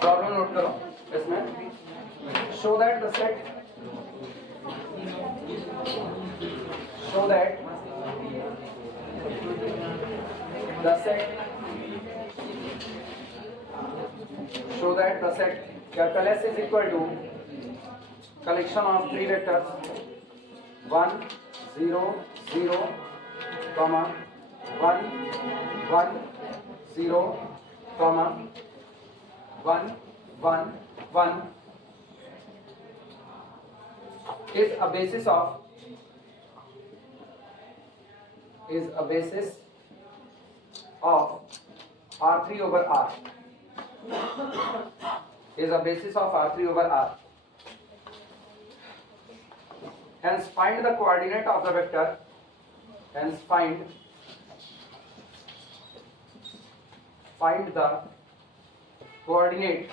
Problem note करो इसमें। Show that the set show that the set capital S is equal to collection of three vectors 1 0 0 comma 1 1 0 comma 1 1 1 is a basis of R3 over R is a basis of R3 over R. Hence find the coordinate of the vector. Hence find the coordinate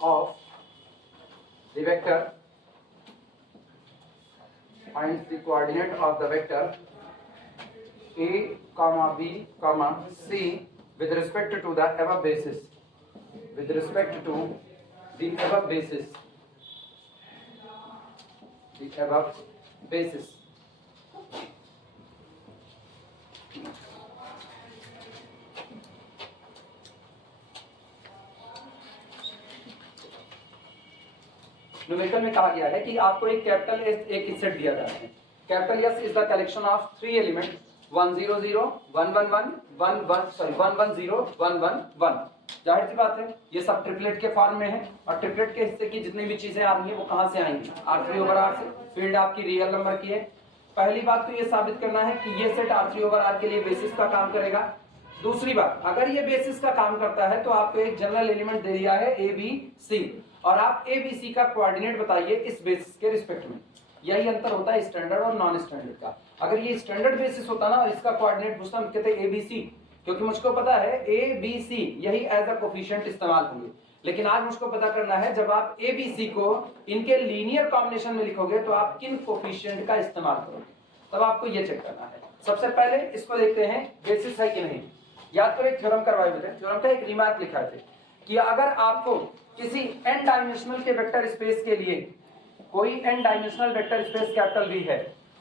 of the vector. Finds the coordinate of the vector A comma B comma C with respect to the above basis. With respect to the above basis. The above basis. Numerical में कहा गया है कि आपको एक capital S एक set दिया जाता है। Capital S is the collection of three element 1 0 0 1 1 1 1 1 sorry 1 1 0 1 1 1। जाहिर सी बात है ये सब ट्रिपलेट के फॉर्म में है और ट्रिपलेट के हिस्से की जितनी भी चीजें आ रही है वो कहां से आएंगी? R3 ओवर R से। फील्ड आपकी रियल नंबर की है। पहली बात तो ये साबित करना है कि ये सेट R3 ओवर R के लिए बेसिस का काम करेगा। दूसरी बात, अगर ये बेसिस का काम करता है तो आपको एक जनरल एलिमेंट दे दिया है ए बी सी और आप ए बी सी का कोऑर्डिनेट बताइए इस बेसिस के रिस्पेक्ट में। यही अंतर होता है स्टैंडर्ड और नॉन स्टैंडर्ड का। अगर ये स्टैंडर्ड बेसिस होता ना और इसका कोऑर्डिनेट पूछता हम कहते ए बी सी, क्योंकि मुझको पता है ए बी सी यही एज अ कोफिशिएंट इस्तेमाल होंगे। लेकिन आज मुझको पता करना है जब आप ए बी सी को इनके लीनियर कॉम्बिनेशन में लिखोगे तो आप किन कोफिशिएंट का इस्तेमाल करोगे, तब आपको ये चेक करना है। सबसे पहले इसको देखते हैं बेसिस है कि नहीं। याद करो एक थ्योरम करवाए हुए थे, थ्योरम का एक रिमार्क लिखा थे कि अगर आपको किसी n डायमेंशनल के वेक्टर स्पेस के लिए कोई n dimensional vector space capital V है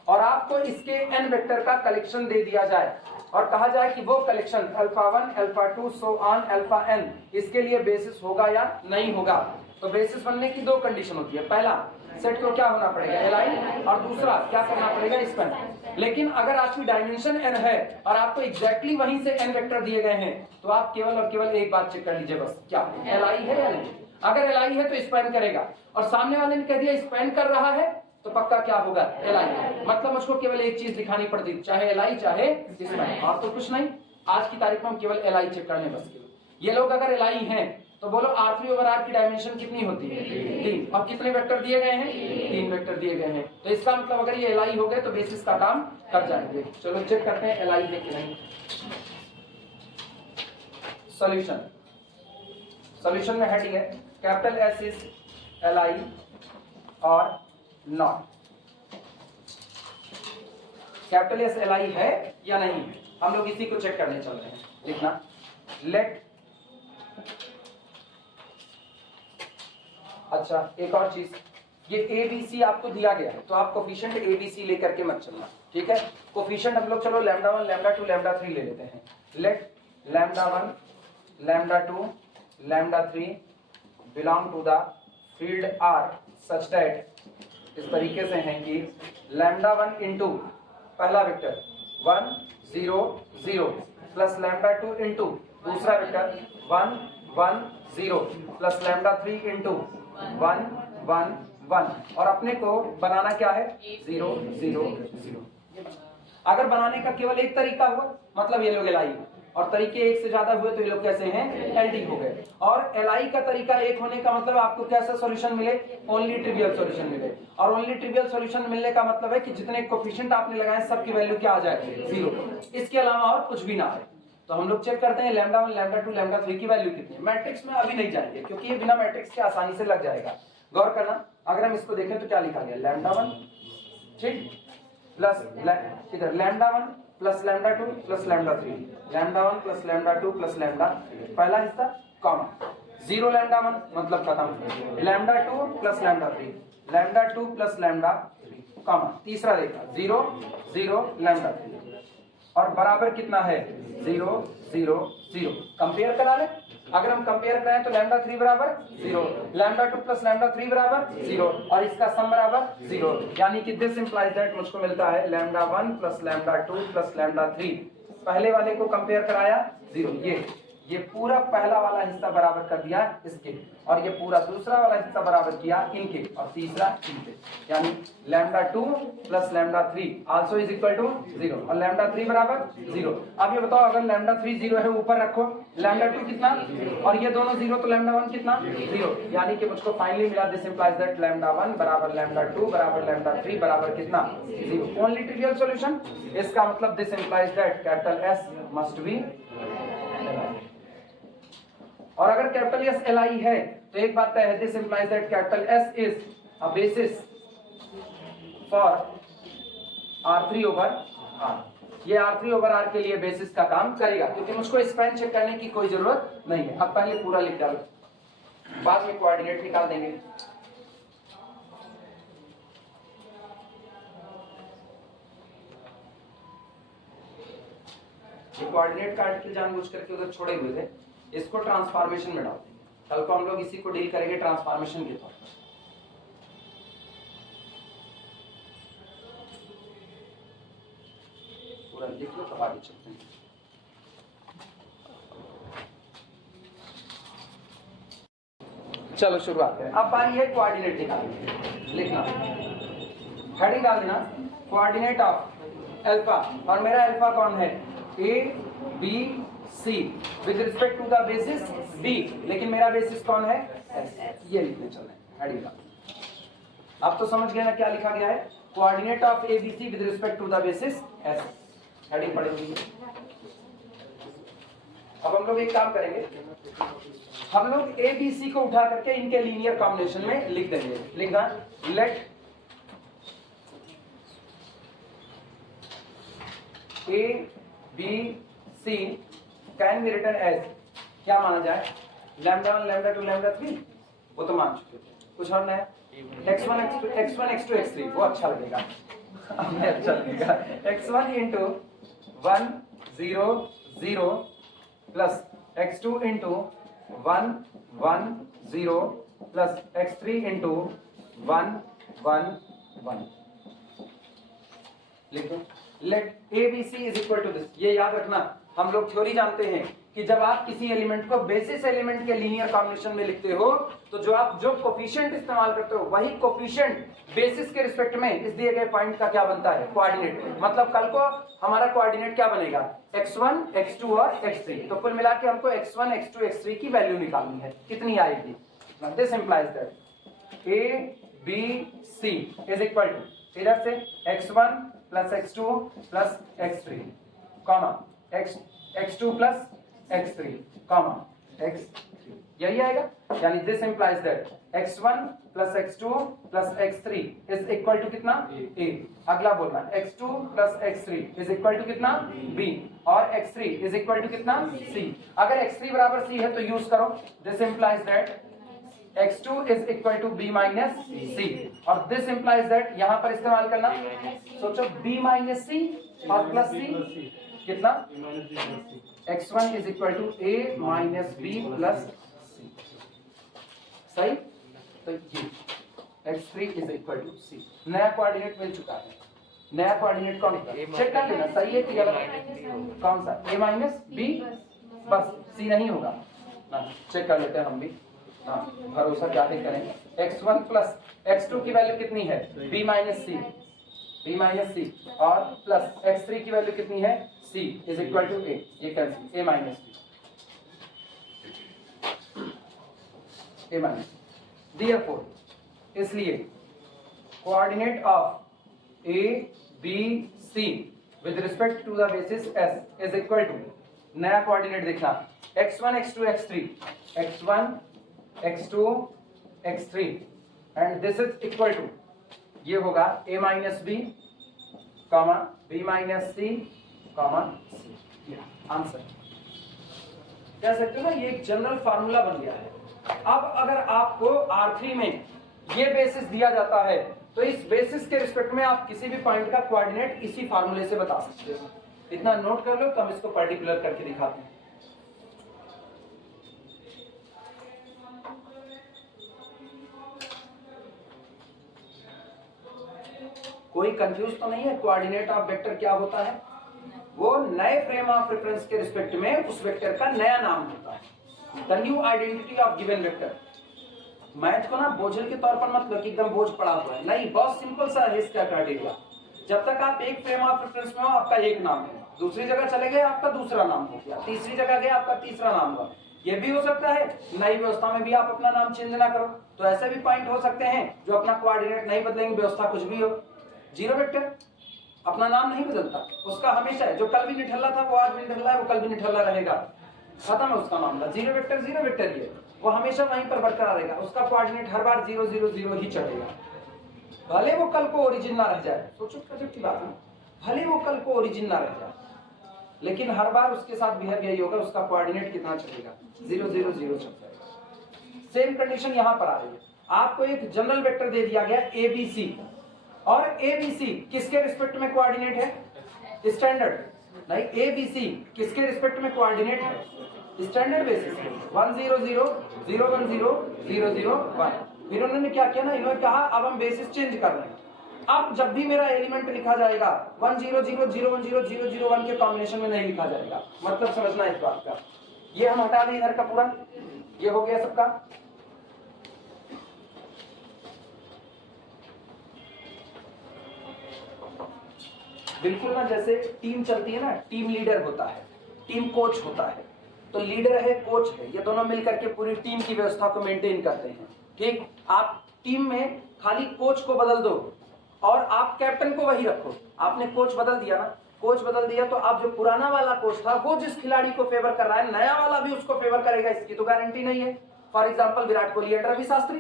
और आपको इसके n वेक्टर का कलेक्शन दे दिया जाए और कहा जाए कि वो collection alpha 1 alpha 2 so on alpha n इसके लिए बेसिस होगा या नहीं होगा, तो बेसिस बनने की दो कंडीशन होती है। पहला, सेट को क्या होना पड़ेगा Li, और दूसरा क्या करना पड़ेगा स्पैन। लेकिन अगर आपकी डायमेंशन n है और आपको एग्जैक्टली वहीं से n वेक्टर दिए गए हैं तो आप केवल और केवल एक बात चेक कर लीजिए बस, क्या Li है या नहीं। अगर Li है तो स्पैन करेगा और सामने वाले ने कह दिया स्पैन कर रहा है तो पक्का क्या होगा Li। मतलब मुझको केवल एक चीज दिखानी पड़ती, चाहे Li चाहे स्पैन, और तो कुछ नहीं। आज की तारीख में हम केवल Li चेक करने बस केवल। ये लोग अगर Li हैं तो बोलो R3 ओवर R की डायमेंशन कितनी होती है? 3। और कितने वेक्टर दिए गए हैं? 3 वेक्टर दिए गए हैं। तो इसका मतलब अगर ये Li हो गए तो बेसिस का काम कर जाएंगे। चलो चेक करते हैं Li है कि नहीं। सॉल्यूशन, सॉल्यूशन में हेडिंग है कैपिटल S इज Li और नॉट। कैपिटल S Li है या नहीं, हम लोग इसी को चेक करने चल रहे हैं। लिखना लेट, अच्छा एक और चीज, ये ए बी सी आपको दिया गया है तो आप कोफिशिएंट ए बी सी लेकर के मत चलना, ठीक है। कोफिशिएंट हम लोग चलो लैम्डा 1 लैम्डा 2 लैम्डा 3 ले लेते हैं। Let lambda 1 lambda 2 lambda 3 belong to the field R such that इस तरीके से हैं कि लैम्डा 1 इंटू पहला वेक्टर 1 0 0 प्लस लैम्डा 2 इंटू दूसरा वेक्टर 1 1 0 प्लस लैम्डा 3 इंटू 1 1 1 और अपने को बनाना क्या है 0 0 0। अगर बनाने का केवल एक तरीका हुआ मतलब ये लोग Li, और तरीके एक से ज्यादा हुए तो ये लोग कैसे हैं LD हो गए। और Li का तरीका एक होने का मतलब आपको कैसा सॉल्यूशन मिले, ओनली ट्रिवियल सॉल्यूशन मिले। और ओनली ट्रिवियल सॉल्यूशन मिलने का मतलब है कि जितने कोफिशिएंट आपने लगाए सबकी वैल्यू क्या आ जाए 0, इसके अलावा और कुछ भी ना है। तो हम लोग चेक करते हैं लैम्डा 1, लैम्डा 2, लैम्डा 3 की वैल्यू कितनी है। मैट्रिक्स में अभी नहीं जाएंगे क्योंकि ये बिना मैट्रिक्स के आसानी से लग जाएगा। गौर करना, अगर हम इसको देखें तो क्या लिखा गया, लैम्डा 1 ठीक प्लस इधर lambda 1 plus lambda 2 plus lambda 3, lambda 1 plus lambda 2 plus lambda, पहला हिस्सा कॉमा, 0 लैम्डा 1 मतलब खत्म, lambda 2 plus lambda 3, lambda 2 plus lambda 3 comma, तीसरा देखा 0 0 लैम्डा 3 और बराबर कितना है 0 0 0। कंपेयर करा ले, अगर हम कंपेयर करें तो लैम्डा 3 बराबर 0, लैम्डा 2 प्लस लैम्डा 3 बराबर 0 और इसका सम बराबर 0, यानी कि दिस इंप्लाइज दैट मुझको मिलता है lambda 1 plus lambda 2 plus lambda 3। पहले वाले को कंपेयर कराया 0, ये पूरा पहला वाला हिस्सा बराबर कर दिया इसके और ये पूरा दूसरा वाला हिस्सा बराबर किया इनके और तीसरा इनके, यानी lambda 2 plus lambda 3 also is equal to 0 और लैम्डा 3 बराबर 0। अब ये बताओ अगर लैम्डा 3 0 है ऊपर रखो, लैम्डा 2 कितना और ये दोनों 0 तो लैम्डा 1 कितना 0, यानी कि मुझको फाइनली मिला दिस इंप्लाइज दैट लैम्डा 1 बराबर लैम्डा 2 बराबर लैम्डा 3 बराबर कितना 0। ओनली ट्रिवियल सॉल्यूशन, इसका मतलब this implies that capital S must be. और अगर कैपिटल S Li है तो एक बात तय है, this implies that capital S is a basis for R3 over R। ये R3 ओवर R के लिए बेसिस का काम करेगा क्योंकि मुझको स्पैन चेक करने की कोई जरूरत नहीं है। अब पहले पूरा लिख डालो, बाद में कोऑर्डिनेट निकाल देंगे। ये कोऑर्डिनेट का आर्टिकल जानबूझ करके उधर छोड़े हुए थे, इसको ट्रांसफॉर्मेशन में डालते हैं। कल को हम लोग इसी को डील करेंगे ट्रांसफॉर्मेशन के तौर पर। पूरा लिख लो तब आगे चलते हैं। चलो शुरुआत है। अब बारी है कोऑर्डिनेट निकालने, लिखना हेडिंग डाल देना कोऑर्डिनेट ऑफ अल्फा, और मेरा अल्फा कौन है A B C with respect to the basis B, लेकिन मेरा बेसिस कौन है S। ये लिखने चल रहे हैं हेडिंग का। अब तो समझ गए ना क्या लिखा गया है, coordinate of ABC with respect to the basis S, heading पढ़ी हुई है। अब हम लोग एक काम करेंगे, हम लोग ABC को उठा करके इनके लीनियर कॉम्बिनेशन में लिख देंगे। लिखना let A B C can be written as, क्या माना जाए, लैम्डा 1 लैम्डा 2 लैम्डा 3, वो तो मान चुके थे। कुछ और नया x1 x2 x3, वो अच्छा लगेगा हमें अच्छा लगेगा। x1 into 1 0 0 plus x2 into 1 1 0 plus x3 into 1 1 1। लिखो let ABC is equal to this. ये याद रखना, हम लोग थ्योरी जानते हैं कि जब आप किसी एलिमेंट को बेसिस एलिमेंट के लीनियर कॉम्बिनेशन में लिखते हो तो जो आप जो कोफिशिएंट इस्तेमाल करते हो वही कोफिशिएंट बेसिस के रिस्पेक्ट में इस दिए गए पॉइंट का क्या बनता है, कोऑर्डिनेट। मतलब कल को हमारा कोऑर्डिनेट क्या बनेगा, x1 x2 और x3। तो कुल मिला के हमको x1 x2 x3 की वैल्यू निकालनी है, कितनी आएगी। This implies that A B C is equal to इधर से x1 plus x2 plus x3 comma x2 plus x3 comma x3, यही आएगा। यानी this implies that x1 plus x2 plus x3 is equal to कितना A। अगला बोलना x2 plus x3 is equal to कितना B और x3 इज इक्वल टू कितना C। अगर x3 बराबर C है तो यूज करो, this implies that x2 is equal to b minus c, और this implies that यहाँ पर इस्तेमाल करना, सोचो b minus c और plus c कितना, x1 is equal to a minus b plus c, सही। तो ये x3 is equal to c, नया कोऑर्डिनेट मिल चुका है। नया कोऑर्डिनेट कौन सा चेक कर लेना, सही है कि गलत, कौन सा a minus b, बस c नहीं होगा ना, चेक कर लेते हैं हम भी। हाँ भरोसा क्या ही करें, x1 प्लस x2 की वैल्यू कितनी है b माइनस सी और प्लस x3 की वैल्यू कितनी है c is equal to a, ये कैंसिल a माइनस देयरफॉर इसलिए coordinate of a b c with respect to the basis s is equal to नया कोऑर्डिनेट देखना, x1 x2 x3, x1 x2 x3 and this is equal to, ये होगा a minus B comma b minus C comma C. Answer कह सकते हो ना, ये एक जनरल फार्मूला बन गया है। अब अगर आपको R3 में ये बेसिस दिया जाता है तो इस बेसिस के रिस्पेक्ट में आप किसी भी पॉइंट का कोऑर्डिनेट इसी फार्मूले से बता सकते हो। इतना नोट कर लो तो हम इसको पर्टिकुलर करके दिखाते हैं। कोई कंफ्यूज तो नहीं है? कोऑर्डिनेट ऑफ वेक्टर क्या होता है? वो नए फ्रेम ऑफ रेफरेंस के रिस्पेक्ट में उस वेक्टर का नया नाम होता है, the new identity of given vector. Math को ना बोझल के तौर पर मत लो कि एकदम बोझ पड़ा हुआ है, नहीं, बहुत सिंपल सा है इसका क्राइटेरिया। जब तक आप एक फ्रेम ऑफ रेफरेंस में हो आपका एक नाम है, दूसरी जगह चले गए आपका दूसरा नाम हो गया, तीसरी जगह गए आपका तीसरा नाम हुआ। ये भी हो सकता है नई व्यवस्था में भी आप अपना नाम चेंज ना करो, तो ऐसे भी पॉइंट हो सकते हैं जो अपना कोऑर्डिनेट नहीं बदलेंगे, व्यवस्था कुछ भी हो। जीरो वेक्टर अपना नाम नहीं बदलता, उसका हमेशा है, जो कल भी निठल्ला था वो आज भी निठल्ला है, वो कल भी निठल्ला रहेगा, खत्म है उसका मामला। जीरो वेक्टर ही है, वो हमेशा वहीं पर बरकरार रहेगा, उसका कोऑर्डिनेट हर बार 0 0 0 ही चढ़ेगा, भले वो कल को ओरिजिन ना रह जाए। सोचो गजब की बात है, भले वो कल को ओरिजिन ना रह जाए, लेकिन हर बार उसके साथ बिहेव यही होगा, उसका कोऑर्डिनेट कितना चलेगा, 0 0 0 चल जाएगा। सेम कंडीशन यहां पर आ रही है। आपको एक जनरल वेक्टर दे दिया गया ABC, और ABC किसके रिस्पेक्ट में कोऑर्डिनेट है? स्टैंडर्ड नहीं, ABC किसके रिस्पेक्ट में कोऑर्डिनेट है? Standard basis 1 0 0 0 1 0 0 0 1। फिर उन्होंने क्या किया ना, इन्होंने कहा अब हम बेसिस चेंज कर रहे हैं, अब जब भी मेरा एलिमेंट लिखा जाएगा 1 0 0 0 1 0 0 0 1 के कॉम्बिनेशन में नहीं लिखा जाएगा। मतलब समझना इस बात का, ये हम हटा दें इधर का पूरा, ये हो गया सबका। बिल्कुल ना, जैसे टीम चलती है ना, टीम लीडर होता है, टीम कोच होता है, तो लीडर है कोच है, ये दोनों मिलकर के पूरी टीम की व्यवस्था को मेंटेन करते हैं। ठीक, आप टीम में खाली कोच को बदल दो और आप कैप्टन को वही रखो। आपने कोच बदल दिया ना, कोच बदल दिया तो अब जो पुराना वाला कोच था वो जिस खिलाड़ी को फेवर कर रहा है, नया वाला भी उसको फेवर करेगा, इसकी तो गारंटी नहीं है। For example Virat Kohli and Ravi Shastri,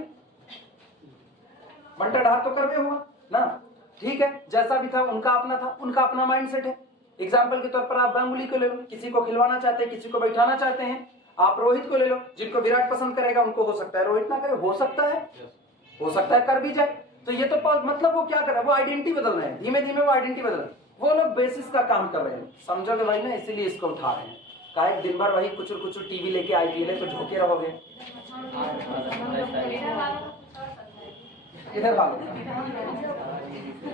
बंटा ढार तो कर हुआ ना, ठीक है, जैसा भी था उनका अपना था, उनका अपना माइंडसेट है। एग्जाम्पल के तौर पर आप गांगुली को ले लो, किसी को खिलवाना चाहते हैं, किसी को बैठाना चाहते हैं। आप रोहित को ले लो, जिनको विराट पसंद करेगा उनको हो सकता है रोहित ना करे, हो सकता है कर भी जाए। तो ये तो मतलब वो क्या कर रहा है, वो आइडेंटिटी बदल रहे हैं, धीमे धीमे वो आइडेंटिटी बदल रहे हैं, वो लोग बेसिस का काम कर रहे हैं। समझोगे भाई ना, इसीलिए इसको उठा रहे हैं। काहे दिन भर वही कुचुर कुचुर टीवी लेके IPL है तो झोंके रहोगे, इधर भागो।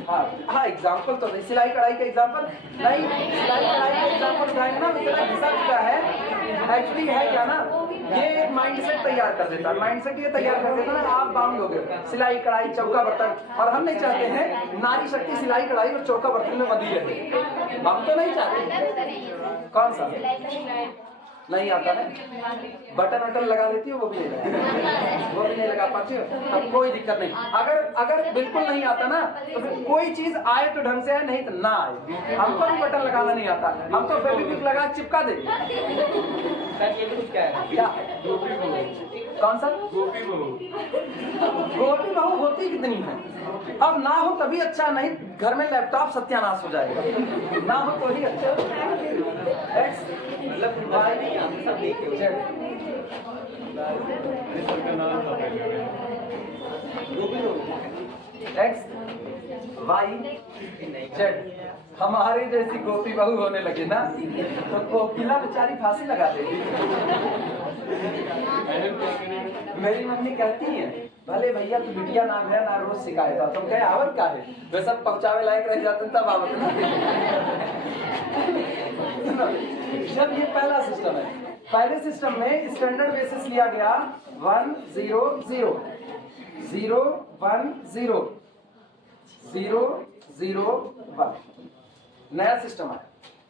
हाँ एग्जाम्पल तो नहीं, सिलाई कढ़ाई का एग्जाम्पल नहीं, सिलाई कढ़ाई का एग्जाम्पल उठाएंगे ना, इतना घिसा चुका है। एक्चुअली है क्या ना, ये माइंडसेट तैयार कर देता है, माइंडसेट ये तैयार कर देता ना, आप बाउंड हो गए सिलाई कढ़ाई चौका बर्तन। और हम नहीं चाहते हैं नारी शक्ति सिलाई कढ़ाई और चौका बर्तन में बंधी रहे, हम तो नहीं चाहते। कौन सा नहीं आता है? बटन वटन लगा देती हो, वो भी नहीं लगा पाती हो, तब कोई दिक्कत नहीं। अगर बिल्कुल नहीं आता ना तो फिर कोई चीज आए तो ढंग से आए, नहीं तो ना आए। हमको भी बटन लगाना नहीं आता, हम तो फेविक्विक लगा चिपका देंगे। ये कुछ क्या है, क्या कौन सा गोपी बहू होती कितनी है? अब ना हो तभी अच्छा, नहीं घर में लैपटॉप सत्यानाश हो जाएगा, ना हो तो ही अच्छा। X Y Z हमारे जैसी गोपी बहू होने लगे ना तो कोकिला बेचारी फांसी लगा देगी। मेरी मम्मी कहती है भले भैया तू बिटिया ना गया ना रोज शिकायत हो, तुम कहे आवत का है, वे सब पहुंचावे लायक रह जाते तब आवत ना। जब ये पहला सिस्टम है, पहले सिस्टम में स्टैंडर्ड बेसिस लिया गया 1 0 0 0 1 0 0 0 1। नया सिस्टम है,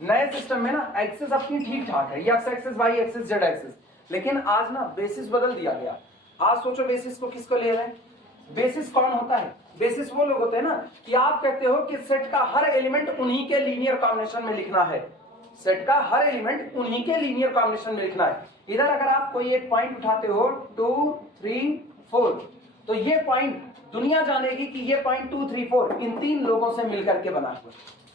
नए सिस्टम में ना एक्सेस अपनी ठीक ठाक है, X axes Y axes Z axes, लेकिन आज ना बेसिस बदल दिया गया। आज सोचो बेसिस को किसको ले रहे हैं? बेसिस कौन होता है? बेसिस वो लोग होते हैं ना कि आप कहते हो कि सेट का हर एलिमेंट उन्हीं के लीनियर कॉम्बिनेशन में लिखना है, सेट का हर एलिमेंट उन्हीं के लीनियर कॉम्बिनेशन में लिखना है। इधर अगर आप कोई एक पॉइंट उठाते हो 2 3 4, तो ये पॉइंट दुनिया जानेगी कि ये पॉइंट 2 3 4 इन 3 लोगों से मिलकर के बना हुआ,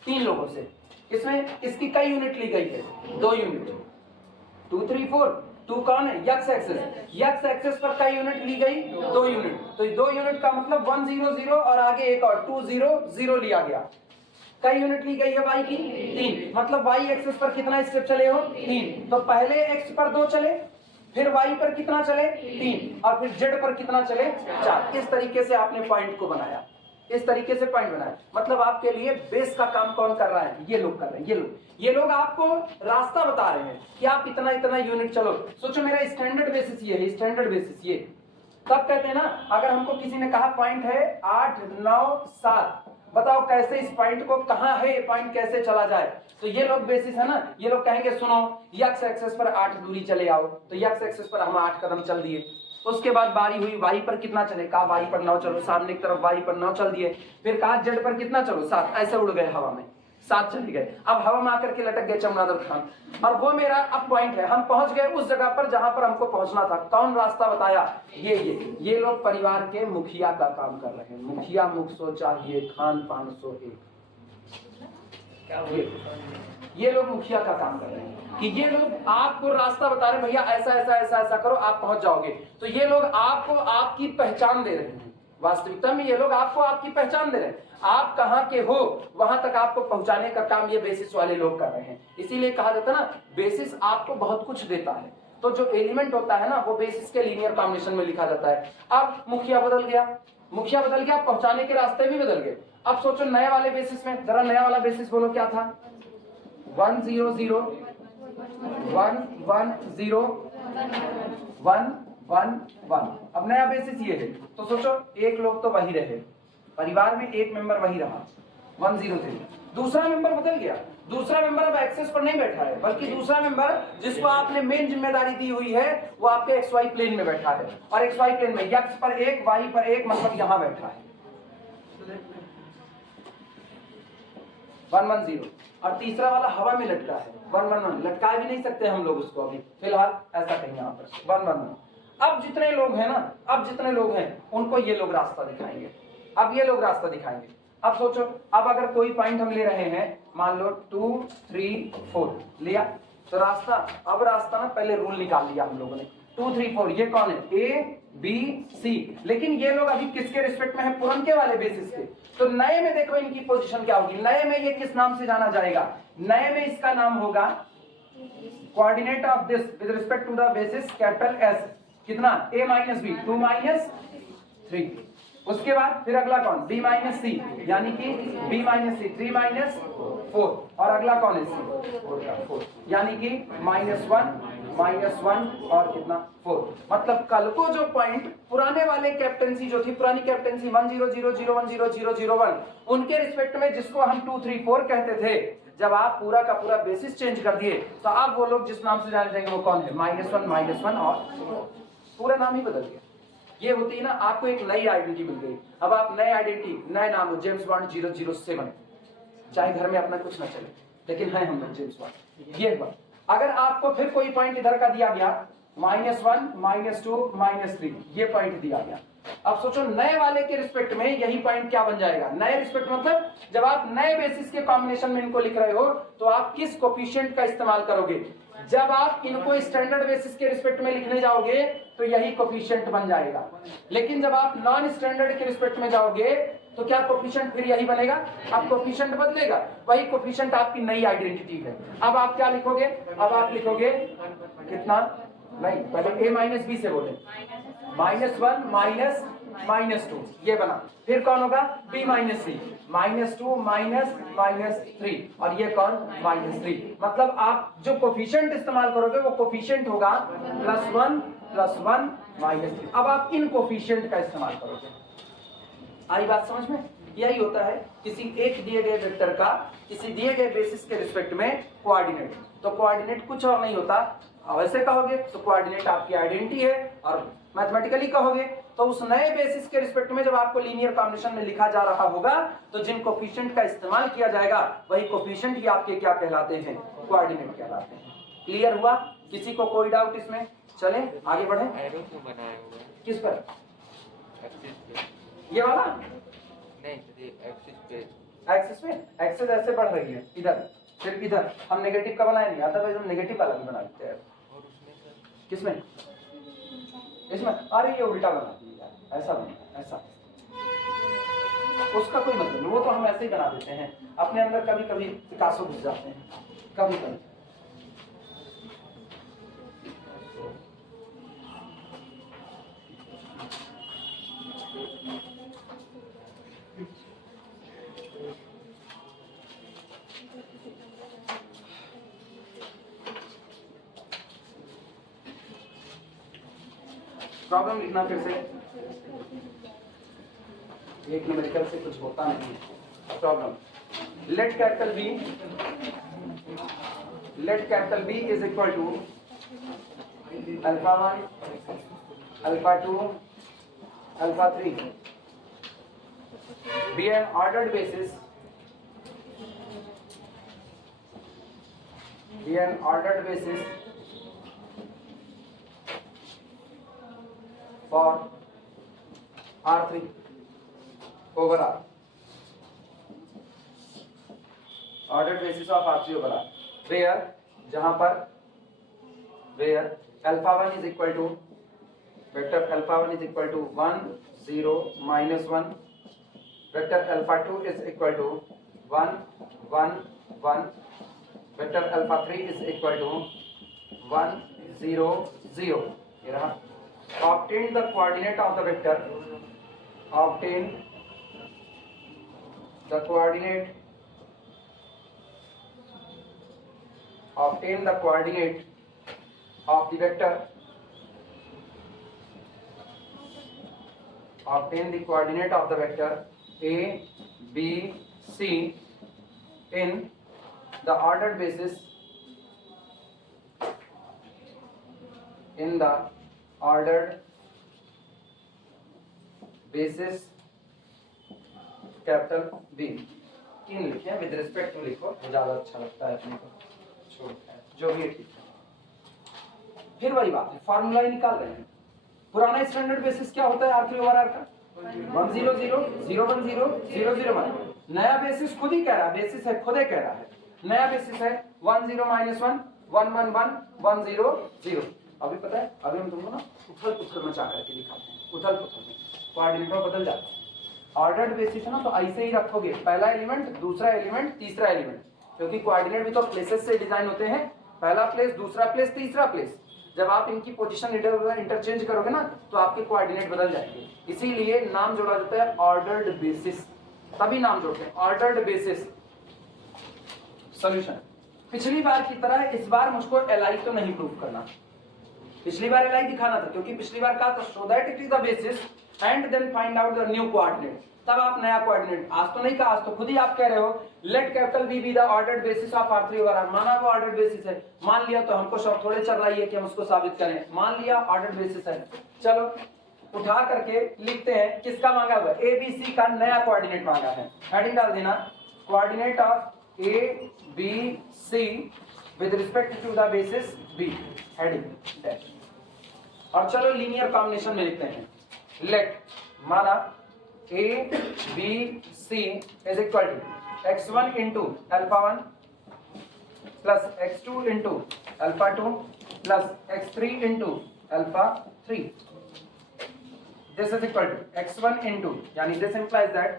3 लोगों से। इसमें इसकी कई यूनिट ली गई है, 2 यूनिट। 2 3 4 2 कौन है? X access. यक्स एक्सेस पर कई यूनिट ली गई? 2 यूनिट। तो 2 यूनिट का मतलब 1 0 0 और आगे एक और 2 0 0 लिया गया। कई यूनिट ली गई है y की? 3। मतलब y एक्सेस पर कितना स्टेप चले हो? 3। तो पहले x पर 2 चले, फिर y पर कितना चले? 3, और फिर z पर कितना चले? 4। इस तरीके से आपने पॉइंट को बनाया, इस तरीके से पॉइंट बनाया। मतलब आपके लिए बेस का काम कौन कर रहा है? ये लोग कर रहे हैं। ये लोग आपको रास्ता बता रहे हैं कि आप इतना इतना यूनिट चलो। सोचो मेरा स्टैंडर्ड बेसिस ये है, स्टैंडर्ड बेसिस ये। तब कहते हैं ना, अगर हमको किसी ने कहा पॉइंट है 8 9 7, बताओ कैसे इस पॉइंट को, कहां है ये पॉइंट, कैसे चला जाए? तो ये लोग बेसिस है ना, ये लोग कहेंगे सुनो यक्स एक्सेस पर 8 दूरी चले आओ, तो यक्स एक्सेस पर हम 8 कदम चल दिए। उसके बाद बारी हुई y पर कितना चले, कहा y पर 9 चलो, सामने की तरफ y पर 9 चल दिए। फिर कहा z पर कितना चलो, 7, ऐसे उड़ गए हवा में, 7 चले गए। अब हवा में आकर के लटक गए चमगादड़ खान, और वो मेरा अब पॉइंट है। हम पहुंच गए उस जगह पर जहां पर हमको पहुंचना था। कौन रास्ता बताया? ये लोग परिवार के मुखिया का काम कर रहे हैं। मुखिया मुख सो चाहिए, खान पान सो एक। ये लोग मुखिया का काम कर रहे हैं कि ये लोग आपको रास्ता बता रहे हैं, भैया ऐसा ऐसा ऐसा ऐसा करो, आप पहुंच जाओगे। तो ये लोग आपको आपकी पहचान दे रहे हैं। वास्तविकता में ये लोग आपको आपकी पहचान दे रहे हैं। आप कहां के हो वहां तक आपको पहुंचाने का काम ये बेसिस वाले लोग कर रहे हैं। इसीलिए कहा जाता है ना, बेसिस आपको बहुत कुछ देता है। तो जो एलिमेंट होता है ना, वो बेसिस के लीनियर कॉम्बिनेशन में लिखा जाता है। अब मुखिया बदल गया, पहुंचाने के रास्ते भी बदल गए। अब सोचो नए वाले बेसिस में, जरा नया वाला बेसिस बोलो क्या था? 1 0 0 1 1 0 1 1 1। अब नया बेसिस ये है। तो सोचो एक लोग तो वही रहे, परिवार में एक मेंबर वही रहा, 1 0 0। दूसरा मेंबर बदल गया। दूसरा मेंबर अब एक्सेस पर नहीं बैठा है, बल्कि दूसरा मेंबर जिसको आपने मेन जिम्मेदारी दी हुई है वो आपके एक्स वाई प्लेन में बैठा है। और एक्स वाई प्लेन में एक्स पर 1 वाई पर 1, मतलब यहां बैठा है 1 1 0। और तीसरा वाला हवा में लटका है 1 1 1। लटका भी नहीं सकते हम लोग उसको अभी फिलहाल, ऐसा कहीं यहाँ पर 1 1 1। अब जितने लोग हैं ना, जितने लोग हैं उनको ये लोग रास्ता दिखाएंगे। अब ये लोग रास्ता दिखाएंगे। अब सोचो, अब अगर कोई पॉइंट हम ले रहे हैं, मान लो 2 3 4 लिया, तो रास्ता, अब रास्ता ना पहले रूल निकाल लिया हम लोगों ने। 2 3 4 ये कौन है? A B C। लेकिन ये लोग अभी किसके रिस्पेक्ट में है? पुरनके वाले बेसिस के। तो नए में देखो इनकी पोजीशन क्या होगी। नए में ये किस नाम से जाना जाएगा? नए में इसका नाम होगा coordinate of this with respect to the basis capital S। कितना? A minus B 2 minus 3। उसके बाद फिर अगला कौन? B माइनस C, यानी कि B माइनस C 3 माइनस 4। और अगला कौन है? C 4 का 4, यानी कि -1 और कितना 4। मतलब कल को जो पॉइंट पुराने वाले कैप्टेंसी जो थी, पुरानी कैप्टेंसी 1 0 0 0 1 0 0 0 1, उनके रिस्पेक्ट में जिसको हम 2 3 4 कहते थे, जब आप पूरा का पूरा बेसिस चेंज कर दिए तो अब वो लोग जिस नाम से जाने जाएंगे वो कौन है? -1 और पूरा नाम ही बदल गया। ये होती है ना, आपको एक नई आइडेंटिटी मिल गई। अब आप नए आइडेंटिटी, नए नाम हो, जेम्स बॉन्ड 007, चाहे घर में अपना कुछ ना चले, लेकिन है हम लोग जेम्स बॉन्ड। ये बात। अगर आपको फिर कोई पॉइंट इधर का दिया गया, -1 -2 -3, ये पॉइंट दिया गया। अब सोचो नए वाले के रिस्पेक्ट में यही पॉइंट क्या बन जाएगा? नए रिस्पेक्ट मतलब जब आप नए बेसिस के कॉम्बिनेशन में इनको लिख रहे हो तो आप किस कोफिशिएंट का इस्तेमाल करोगे? जब आप इनको स्टैंडर्ड बेसिस के रिस्पेक्ट में लिखने जाओगे तो यही कोफिशिएंट बन जाएगा। लेकिन जब आप नॉन स्टैंडर्ड के रिस्पेक्ट में जाओगे तो क्या कोफिशिएंट फिर यही बनेगा? अब कोफिशिएंट बदलेगा, वही कोफिशिएंट आपकी नई आइडेंटिटी है। अब आप क्या लिखोगे? अब आप लिखोगे कितना? नहीं, पहले A माइनस B से बोले, -1 -2, ये बना। फिर कौन होगा? B माइनस C, -2 -3, और ये कौन? -3। मतलब आप जो कोफिशिएंट इस्तेमाल करोगे वो कोफिशिएंट होगा +1 +1 -3। अब आप इन कोफिशिएंट का इस्तेमाल करोगे। आई बात समझ में? यही होता है किसी एक दिए गए वेक्टर का किसी दिए गए बेसिस के रिस्पेक्ट में कोऑर्डिनेट। तो कोऑर्डिनेट कुछ और नहीं होता, वैसे कहोगे तो कोऑर्डिनेट आपकी आइडेंटिटी है, और मैथमेटिकली कहोगे तो उस नए बेसिस के रिस्पेक्ट में जब आपको लीनियर कॉम्बिनेशन में लिखा जा रहा होगा तो जिन कोफिशिएंट का इस्तेमाल किया जाएगा वही कोफिशिएंट ही आपके क्या कहलाते हैं? कोऑर्डिनेट कहलाते हैं। क्लियर हुआ? किसी को कोई डाउट इसमें? चले आगे बढ़े। एरो क्यों बनाया हुआ है? किस पर? एक्सिस पे। ये वाला नहीं, एक्सिस पे। एक्सिस पे, एक्सिस ऐसे बढ़ रही है इधर, फिर इधर। हम नेगेटिव का बनाया नहीं, अदरवाइज हम नेगेटिव वाला भी बना देते हैं। और उसमें सर किसमें? इसमें? अरे ये उल्टा बना दिया, ऐसा बना, ऐसा। उसका कोई मतलब नहीं, वो तो हम ऐसे ही बना देते हैं। अपने अंदर कभी कभी पिकासो घुस जाते हैं, कभी कभी। प्रॉब्लम लिखना फिर से, एक न्यूमेरिकल से कुछ होता नहीं है। Problem, let capital B is equal to alpha 1, alpha 2, alpha 3 be an ordered basis, for R3 over R, ordered basis of R3 over R, where जहां पर where alpha 1 is equal to vector alpha 1 is equal to 1 0 minus 1, vector alpha 2 is equal to 1 1 1, vector alpha 3 is equal to 1 0 0। ये रहा। Obtain the coordinate of the vector, obtain the coordinate of the vector, obtain the coordinate of the vector A, B, C in the ordered basis, capital B। 3 लिखे हैं, with respect to लिखो, ज्यादा अच्छा लगता है अपने को, छोड़ता है जो भी ठीक है। फिर वही बात है, फार्मूला ही निकाल रहे हैं। पुराना स्टैंडर्ड बेसिस क्या होता है R3 ओवर R का? 1 0 0 0 1 0 0 0 1। नया बेसिस खुद ही कह रहा है, बेसिस है खुद ही कह रहा है, नया बेसिस है 1 0 -1 1 1 1 1 0 0। अभी पता है, अभी हम तुमको ना उथल पुथल मचा करके दिखाते हैं। उथल पुथल में कोऑर्डिनेट बदल जाता है। ऑर्डर्ड बेसिस है ना, तो ऐसे ही रखोगे, पहला एलिमेंट, दूसरा एलिमेंट, तीसरा एलिमेंट, क्योंकि कोऑर्डिनेट भी तो प्लेसेस से डिजाइन होते हैं। पहला प्लेस, दूसरा प्लेस, तीसरा प्लेस। जब आप इनकी पोजीशन इंटरचेंज करोगे ना, तो आपके कोऑर्डिनेट बदल जाएंगे। इसीलिए नाम जोड़ा जाता है ऑर्डर्ड बेसिस, तभी नाम जोड़ते हैं ऑर्डर्ड बेसिस। सॉल्यूशन, पिछली बार की तरह इस बार मुझको एलआई तो नहीं प्रूव करना। पिछली बार एलआई दिखाना था, क्योंकि पिछली बार कहा था so that it is the basis and then find out the new coordinate, तब आप नया कोऑर्डिनेट। आज तो नहीं कहा, आज तो खुद ही आप कह रहे हो let capital B be the ordered basis of R3 over R। माना वो ऑर्डर्ड बेसिस है, मान लिया, तो हमको सब थोड़े चल रही है कि हम उसको साबित करें। मान लिया ऑर्डर्ड बेसिस है, चलो उठा करके लिखते हैं किसका मांगा हुआ है, ABC का नया कोऑर्डिनेट मांगा है। हेडिंग डाल देना, coordinate of ABC with respect to the basis B, heading dash. और चलो लीनियर कॉम्बिनेशन में लिखते हैं, लेट माना ABC is equal to x1 into alpha 1 plus x2 into alpha 2 plus x3 into alpha 3. This is equal to x1 into, यानी this implies that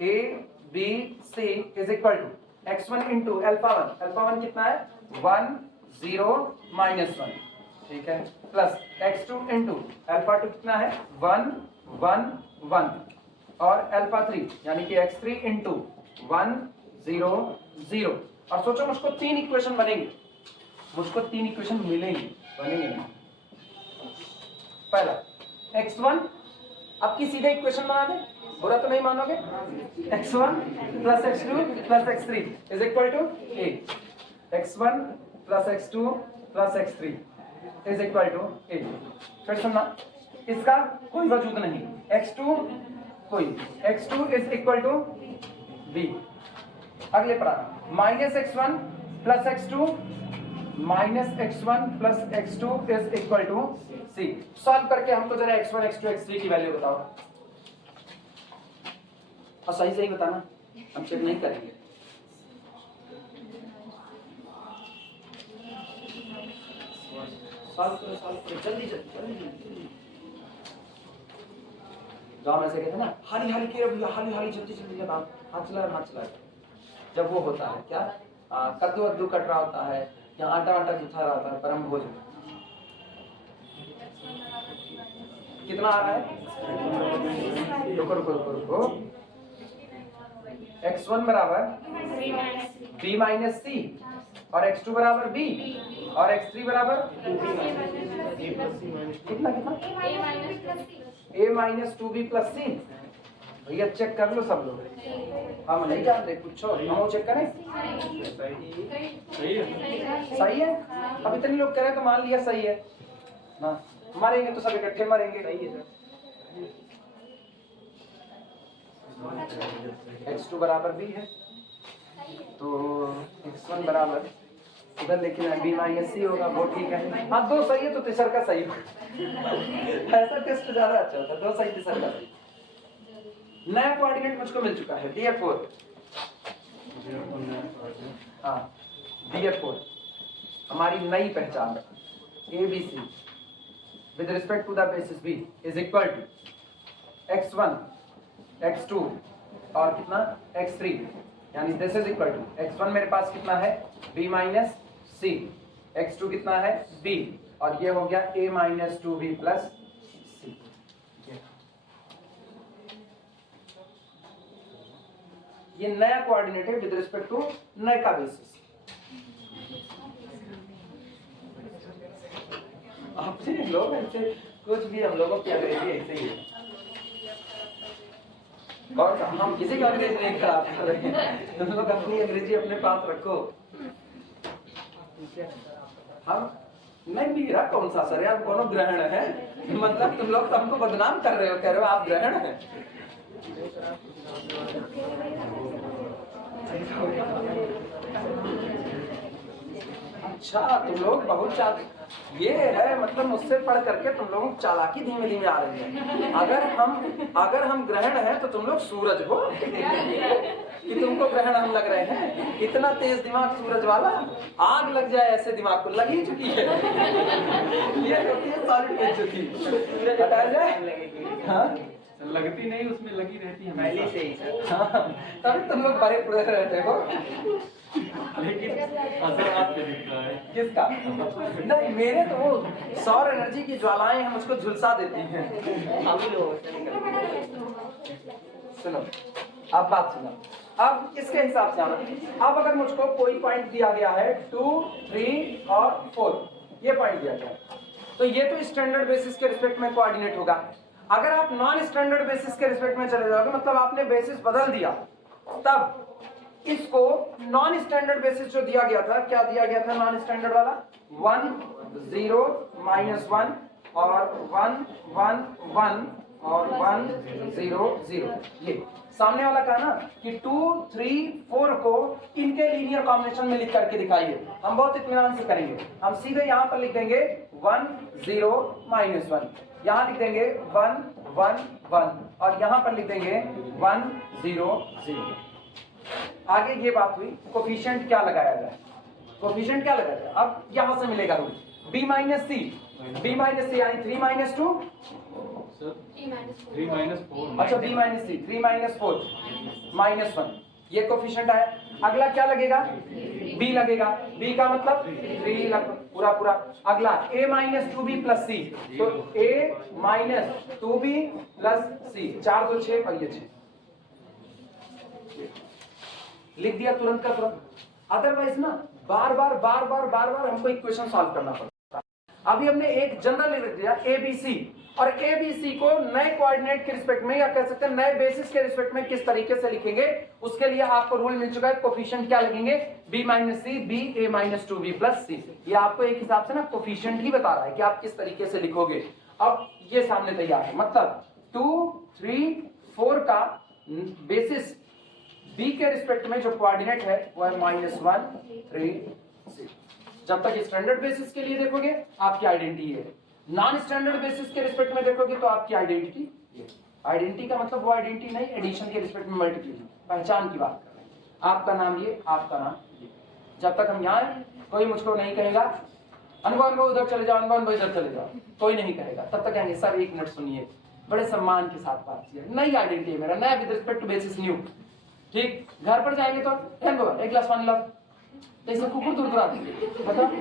ABC is equal to x1 into alpha 1. alpha 1 कितना है? 1 0 minus 1, ठीक है, plus x2 into alpha 2 कितना है? 1 1 1, और alpha 3 यानी कि x3 इंटू 1 0 0। और सोचो मुझको 3 इक्वेशन बनेंगे, मुझको 3 इक्वेशन मिलेंगे, बनेंगे नहीं। पहला x1, अब की सीधे इक्वेशन बना दे, बुरा तो नहीं मानोगे। x1 plus x2 plus x3 is equal to a, x1 plus x2 plus x3 is equal to a। फिर सुनना, इसका कोई वजूद नहीं, x2 कोई, x2 is equal to b। अगले प्रांत minus x1 plus x2 minus x1 plus x2 is equal to c। Solve करके हमको जरा x1 x2 x3 की वैल्यू बताओ, और सही सही बताना, हम चेक नहीं करेंगे। सॉल्व करो जल्दी जल्दी। गाँव में ऐसे कहते हैं ना, हाली हाली के हाली हाली जल्दी जल्दी बताओ, हाथ चलाए। जब वो होता है क्या, कद्दू वद्दू कट रहा होता है या आटा आटा गुथा रहा होता है, परम भोज कितना आ रहा है? रुको x1 बराबर b माइनस सी, और x2 बराबर b, और x3 बराबर कितना a minus 2b plus c। भैया चेक कर लो सब लोग, हम नहीं जानते, पूछो हम चेक करें। सही है। अब इतने लोग करें तो मान लिया सही है ना, मरेंगे तो सब इकट्ठे मरेंगे। सही है सर। x2 बराबर b है, तो x1 बराबर इधर लेकिन b माइनस सी होगा, वो ठीक है। हाँ दो सही है तो तीसरा का सही ऐसा टेस्ट ज्यादा अच्छा होता है, दो सही तीसरा का सही। नया कोऑर्डिनेट मुझको मिल चुका है DF4। हाँ DF4 हमारी नई पहचान ABC with respect to the basis B is equal to x1 x2 और कितना x3, यानी this is equal to x1 मेरे पास कितना है b माइनस सी, x2 कितना है b, और ये हो गया a माइनस 2b प्लस सी। ये नया कोऑर्डिनेट है विद रिस्पेक्ट टू नए का बेसिस। आपसे लोग ऐसे कुछ भी, हम लोगों की अंग्रेजी ऐसे ही है, और हम किसी का अंग्रेजी नहीं खराब कर रहे हैं, तुम लोग अपनी अंग्रेजी अपने पास रखो। हम नहीं, मेरा कौन सा सर, आप कौन ग्रहण है, मतलब तुम लोग तो हमको बदनाम कर रहे हो, कह रहे हो आप ग्रहण है। अच्छा तुम लोग बहुत ये है, मतलब मुझसे पढ़ करके तुम लोगों की चालाकी धीमे धीमे आ रही है। अगर हम ग्रहण है तो तुम लोग सूरज हो कि तुमको ग्रहण हम लग रहे हैं। इतना तेज दिमाग सूरज वाला, आग लग जाए ऐसे दिमाग को लग ही चुकी है। ये होती है सॉलिड बन चुकी, हटा जाए। हाँ लगती नहीं, उसमें लगी रहती है पहले से ही सर। हाँ, तभी तुम लोग बड़े पुरे रहते हो। लेकिन असर आप पे दिख रहा है। किसका? नहीं मेरे तो वो सौर एनर्जी की ज्वालाएं हम उसको झुलसा देती हैं। सुनो अब बात सुनो, अब इसके हिसाब से आना। अब अगर मुझको कोई पॉइंट दिया गया है 2, 3 और 4, ये पॉइंट दिया गया है, तो ये तो स्टैंडर्ड बेसिस के रिस्पेक्ट में कोऑर्डिनेट होगा। अगर आप नॉन स्टैंडर्ड बेसिस के रिस्पेक्ट में चले जाओगे, मतलब आपने बेसिस बदल दिया, तब इसको नॉन स्टैंडर्ड बेसिस जो दिया गया था, क्या दिया गया था नॉन स्टैंडर्ड वाला, 1 0 -1 और 1 1 1 और 1 0 0। ये सामने वाला कहा ना कि 2 3 4 को इनके लीनियर कॉम्बिनेशन में लिख करके दिखाइए। हम बहुत इत्मीनान से करेंगे, हम सीधे यहाँ पर लिख देंगे 1 0 -1, यहाँ लिख देंगे 1 1 1 और यहाँ पर लिख देंगे 1 0 0। आगे ये बात हुई कोफिशिएंट क्या लगाया जाए, कोफिशिएंट क्या लगाया जाए। अब यहां से मिलेगा रूल b माइनस सी यानी 3 - 2 सर 3 - 4। अच्छा b माइनस सी 3 - 4 -1, ये कोफिशिएंट आया। अगला क्या लगेगा, b लगेगा, b का मतलब 3 पूरा। अगला a minus 2b plus c, तो a minus 2b plus c, 4 2 6 और ये 6 लिख दिया तुरंत का तुरंत। अदरवाइज ना बार बार हमको इक्वेशन सॉल्व करना पड़ता। अभी हमने एक जनरल लिख दिया ABC, और ABC को नए कोऑर्डिनेट के रिस्पेक्ट में, या कह सकते हैं नए बेसिस के रिस्पेक्ट में किस तरीके से लिखेंगे, उसके लिए आपको रूल मिल चुका है। कोफिशिएंट क्या लगेंगे, b minus C b a minus 2b plus c। ये आपको एक हिसाब से ना कोफिशिएंट ही बता रहा है कि आप किस तरीके से लिखोगे। अब ये सामने तैयार है, मतलब 2 3 4 का बेसिस बी के रिस्पेक्ट में जो कोऑर्डिनेट है वो है -1 3 6। जब तक स्टैंडर्ड बेसिस के लिए देखोगे आपकी आइडेंटिटी है, नॉन स्टैंडर्ड बेसिस के रिस्पेक्ट में देखोगे तो आपकी आइडेंटिटी ये। आइडेंटिटी का मतलब वो आइडेंटिटी नहीं एडिशन के रिस्पेक्ट में मल्टीप्लिकेशन, पहचान की बात कर रहे हैं। आपका नाम ये, आपका नाम ये। जब तक हम यहाँ हैं कोई मुझको नहीं कहेगा अनुभव उधर चले जाओ, अनुभव इधर चले जाओ, कोई नहीं कहेगा। तब तक कहेंगे सर एक मिनट सुनिए, बड़े सम्मान के साथ बात कीजिए, नई आइडेंटिटी है मेरा, नया with respect to basis new. ठीक, घर पर जाएंगे तो एक गिलास पानी लाओ, तो इसे कुकुर दूर दूर आती मतलब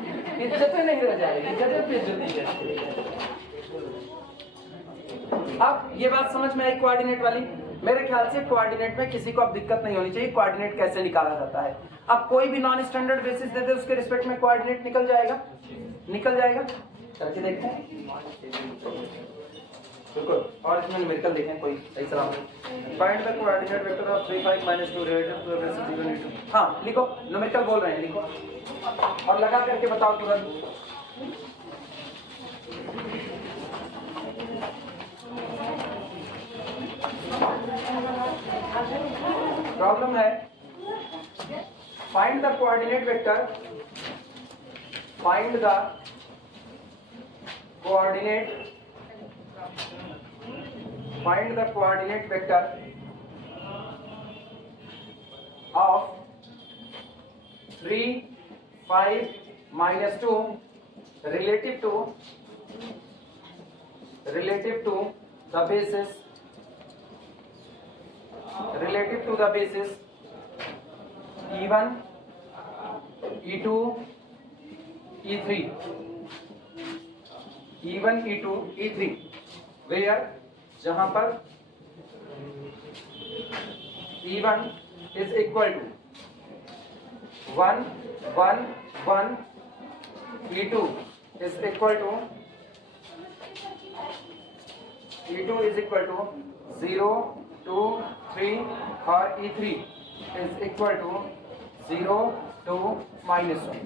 इज्जत नहीं रह जाएगी, इज्जत पे इज्जत है। अब ये बात समझ में आई कोऑर्डिनेट वाली। मेरे ख्याल से कोऑर्डिनेट में किसी को अब दिक्कत नहीं होनी चाहिए, कोऑर्डिनेट कैसे निकाला जाता है। अब कोई भी नॉन स्टैंडर्ड बेसिस दे दे उसके रिस्पेक्ट में कोऑर्डिनेट निकल जाएगा, निकल जाएगा। करके देखते हैं बिल्कुल। और इसमें न्यूमेरिकल देखें कोई सही सलाम। Find the coordinate vector of 3 5 -2 relative to the basis given in 2। हां लिखो, न्यूमेरिकल बोल रहे हैं, लिखो और लगा करके बताओ तुरंत। प्रॉब्लम है find the coordinate vector, find the coordinate, find the coordinate vector of 3 5 -2 relative to the basis, relative to the basis E1 E2 E3, E1 E2 E3 where जहां पर E1 is equal to 1 1 1, E2 is equal to 0 2 3 और E3 is equal to 0 2 -1।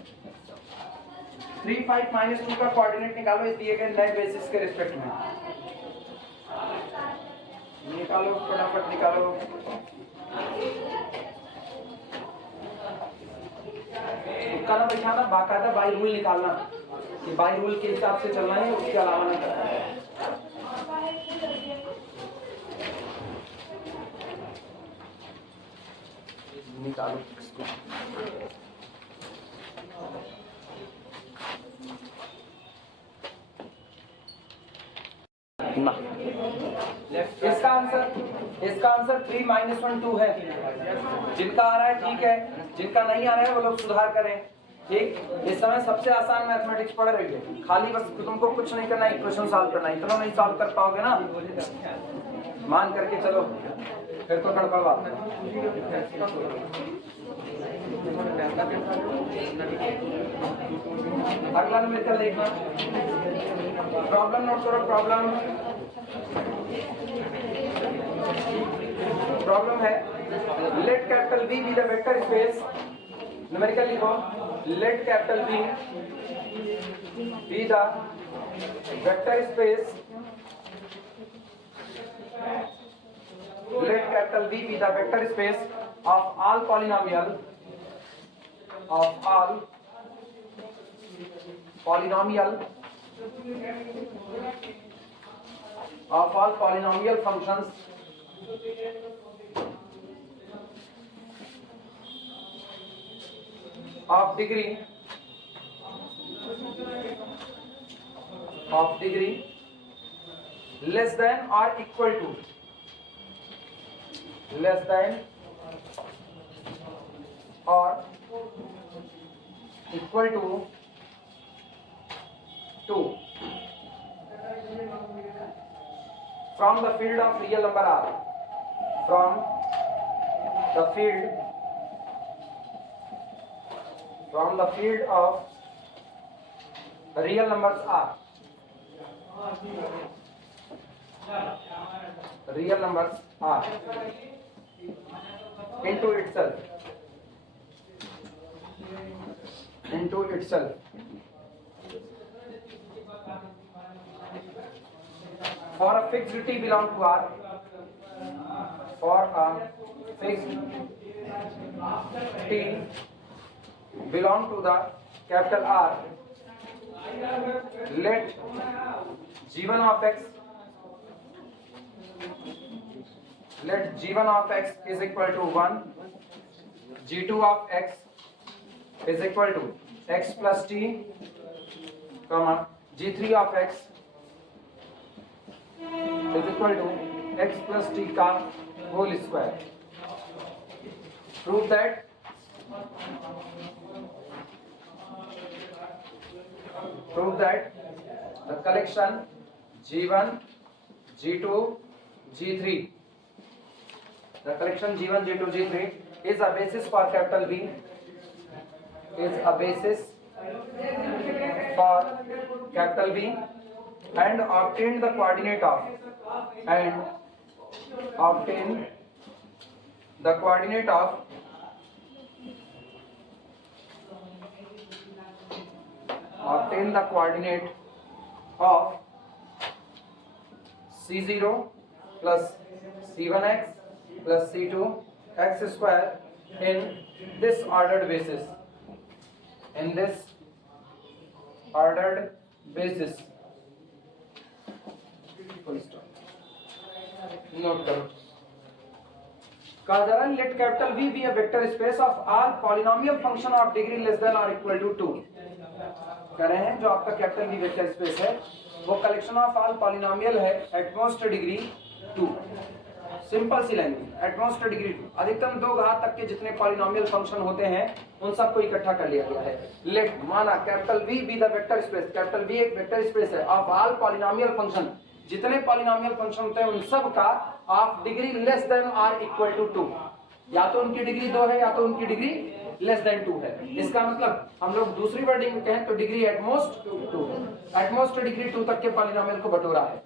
3 5 -2 का coordinate निकालो इस दिए गए नए basis के रिस्पेक्ट में। निकालो फटाफट निकालो। तुक्का बैठाना, बाकायदा बाई रूल निकालना कि बाई रूल के हिसाब से चलना है, उसके अलावा नहीं करना है। निकालो इसको। ना इसका आंसर 3 -1 2 है। जिनका आ रहा है ठीक है, जिनका नहीं आ रहा है वो लोग सुधार करें। ठीक, इस समय सबसे आसान मैथमेटिक्स पढ़ रही है, खाली बस तुमको कुछ नहीं करना, इक्वेशन सॉल्व करना। इतना नहीं सॉल्व कर पाओगे ना, मान करके चलो, फिर तो गड़बड़ बात है। अगला न्यूमेरिकल देखना, प्रॉब्लम नोट करो। प्रॉब्लम है let capital V be the vector space. Numerical लिखो, let capital V be the vector space, let capital V be the vector space of all polynomial functions of degree less than or equal to 2 from the field of real number R, from the field of real numbers R, into itself for a fixed t belong to R, for a fixed T belong to the capital R, let G1 of x is equal to 1, G2 of x is equal to x plus t, comma G3 of x is equal to x plus t का whole square. Prove that the collection G1, G2, G3, the collection G1, G2, G3 is a basis for capital V, is a basis for capital V, and obtain the coordinate of C0 plus C1x plus C2 x square in this ordered basis. Note करो. Kazaran, let capital V be a vector space of all polynomial function of degree less than or equal to 2. कह रहे हैं जो आपका capital V vector space है वो collection of all polynomial है at most degree 2. Simple सी language, at most degree 2, अधिकतम 2 घात तक के जितने पॉलिनोमियल फंक्शन होते हैं उन सबको इकट्ठा कर लिया गया है. लेट माना capital V be the vector space, capital V एक वेक्टर स्पेस है ऑफ ऑल पॉलिनोमियल फंक्शन, जितने पॉलिनोमियल फंक्शन होते हैं उन सब का ऑफ डिग्री लेस देन और इक्वल टू 2. या तो उनकी डिग्री 2 है या तो उनकी डिग्री लेस देन 2 है. इसका मतलब हम लोग दूसरी वर्डिंग में कहें तो degree at most 2, eight most degree 2 तक के पॉलिनोमियल को बटोरा है.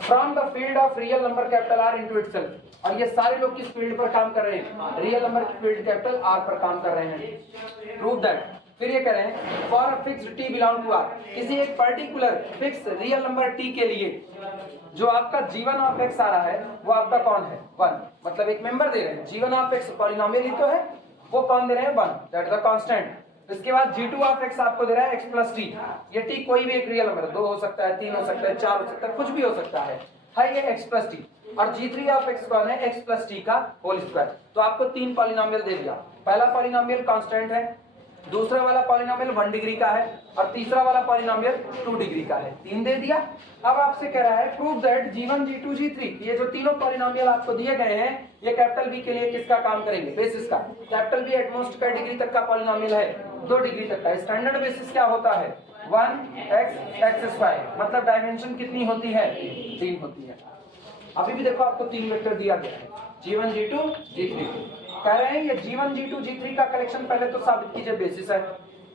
From the field of real number capital R into itself, और ये सारे लोग किस फील्ड पर काम कर रहे हैं? रियल नंबर की फील्ड कैपिटल आर पर काम कर रहे हैं. Prove that. फिर ये करें for fixed t belong to R, किसी एक particular fix real number t के लिए जो आपका G1 ऑफ x आ रहा है वो आपका कौन है? 1. मतलब एक मेंबर दे रहे हैं G1 ऑफ x पॉलिनोमियल ही तो है, वो कौन दे रहे हैं? 1, दैट इज द कांस्टेंट. इसके बाद G2 ऑफ x आपको दे रहा है x प्लस टी. ये t कोई भी एक रियल नंबर है, 2 हो सकता है, 3 हो सकता है, 4 हो सकता है, कुछ भी हो सकता है ये x प्लस टी. और G3 ऑफ x कौन है? x प्लस टी का होल स्क्वायर. तो आपको 3 पॉलिनोमियल दे दिया. पहला पॉलिनोमियल कांस्टेंट है, दूसरा वाला पॉलिनोमियल 1 डिग्री का है और तीसरा वाला पॉलिनोमियल 2 डिग्री का है. 3 दे दिया. अब आपसे कह रहा है prove that G1, G2, G3, ये जो तीनों पॉलिनोमियल आपको दिए गए हैं ये कैपिटल V के लिए किसका काम करेंगे? बेसिस का. कैपिटल V एटमोस्ट का डिग्री तक का पॉलिनोमियल है, 2 डिग्री तक का. स्टैंडर्ड बेसिस क्या होता है? 1x square. मतलब डायमेंशन कितनी होती है? 3 होती है. अभी भी देखो आपको 3 वेक्टर दिया गया है G1, G2, G3. कह रहे हैं ये G1, G2, G3 का कलेक्शन पहले तो साबित कीजिए बेसिस है.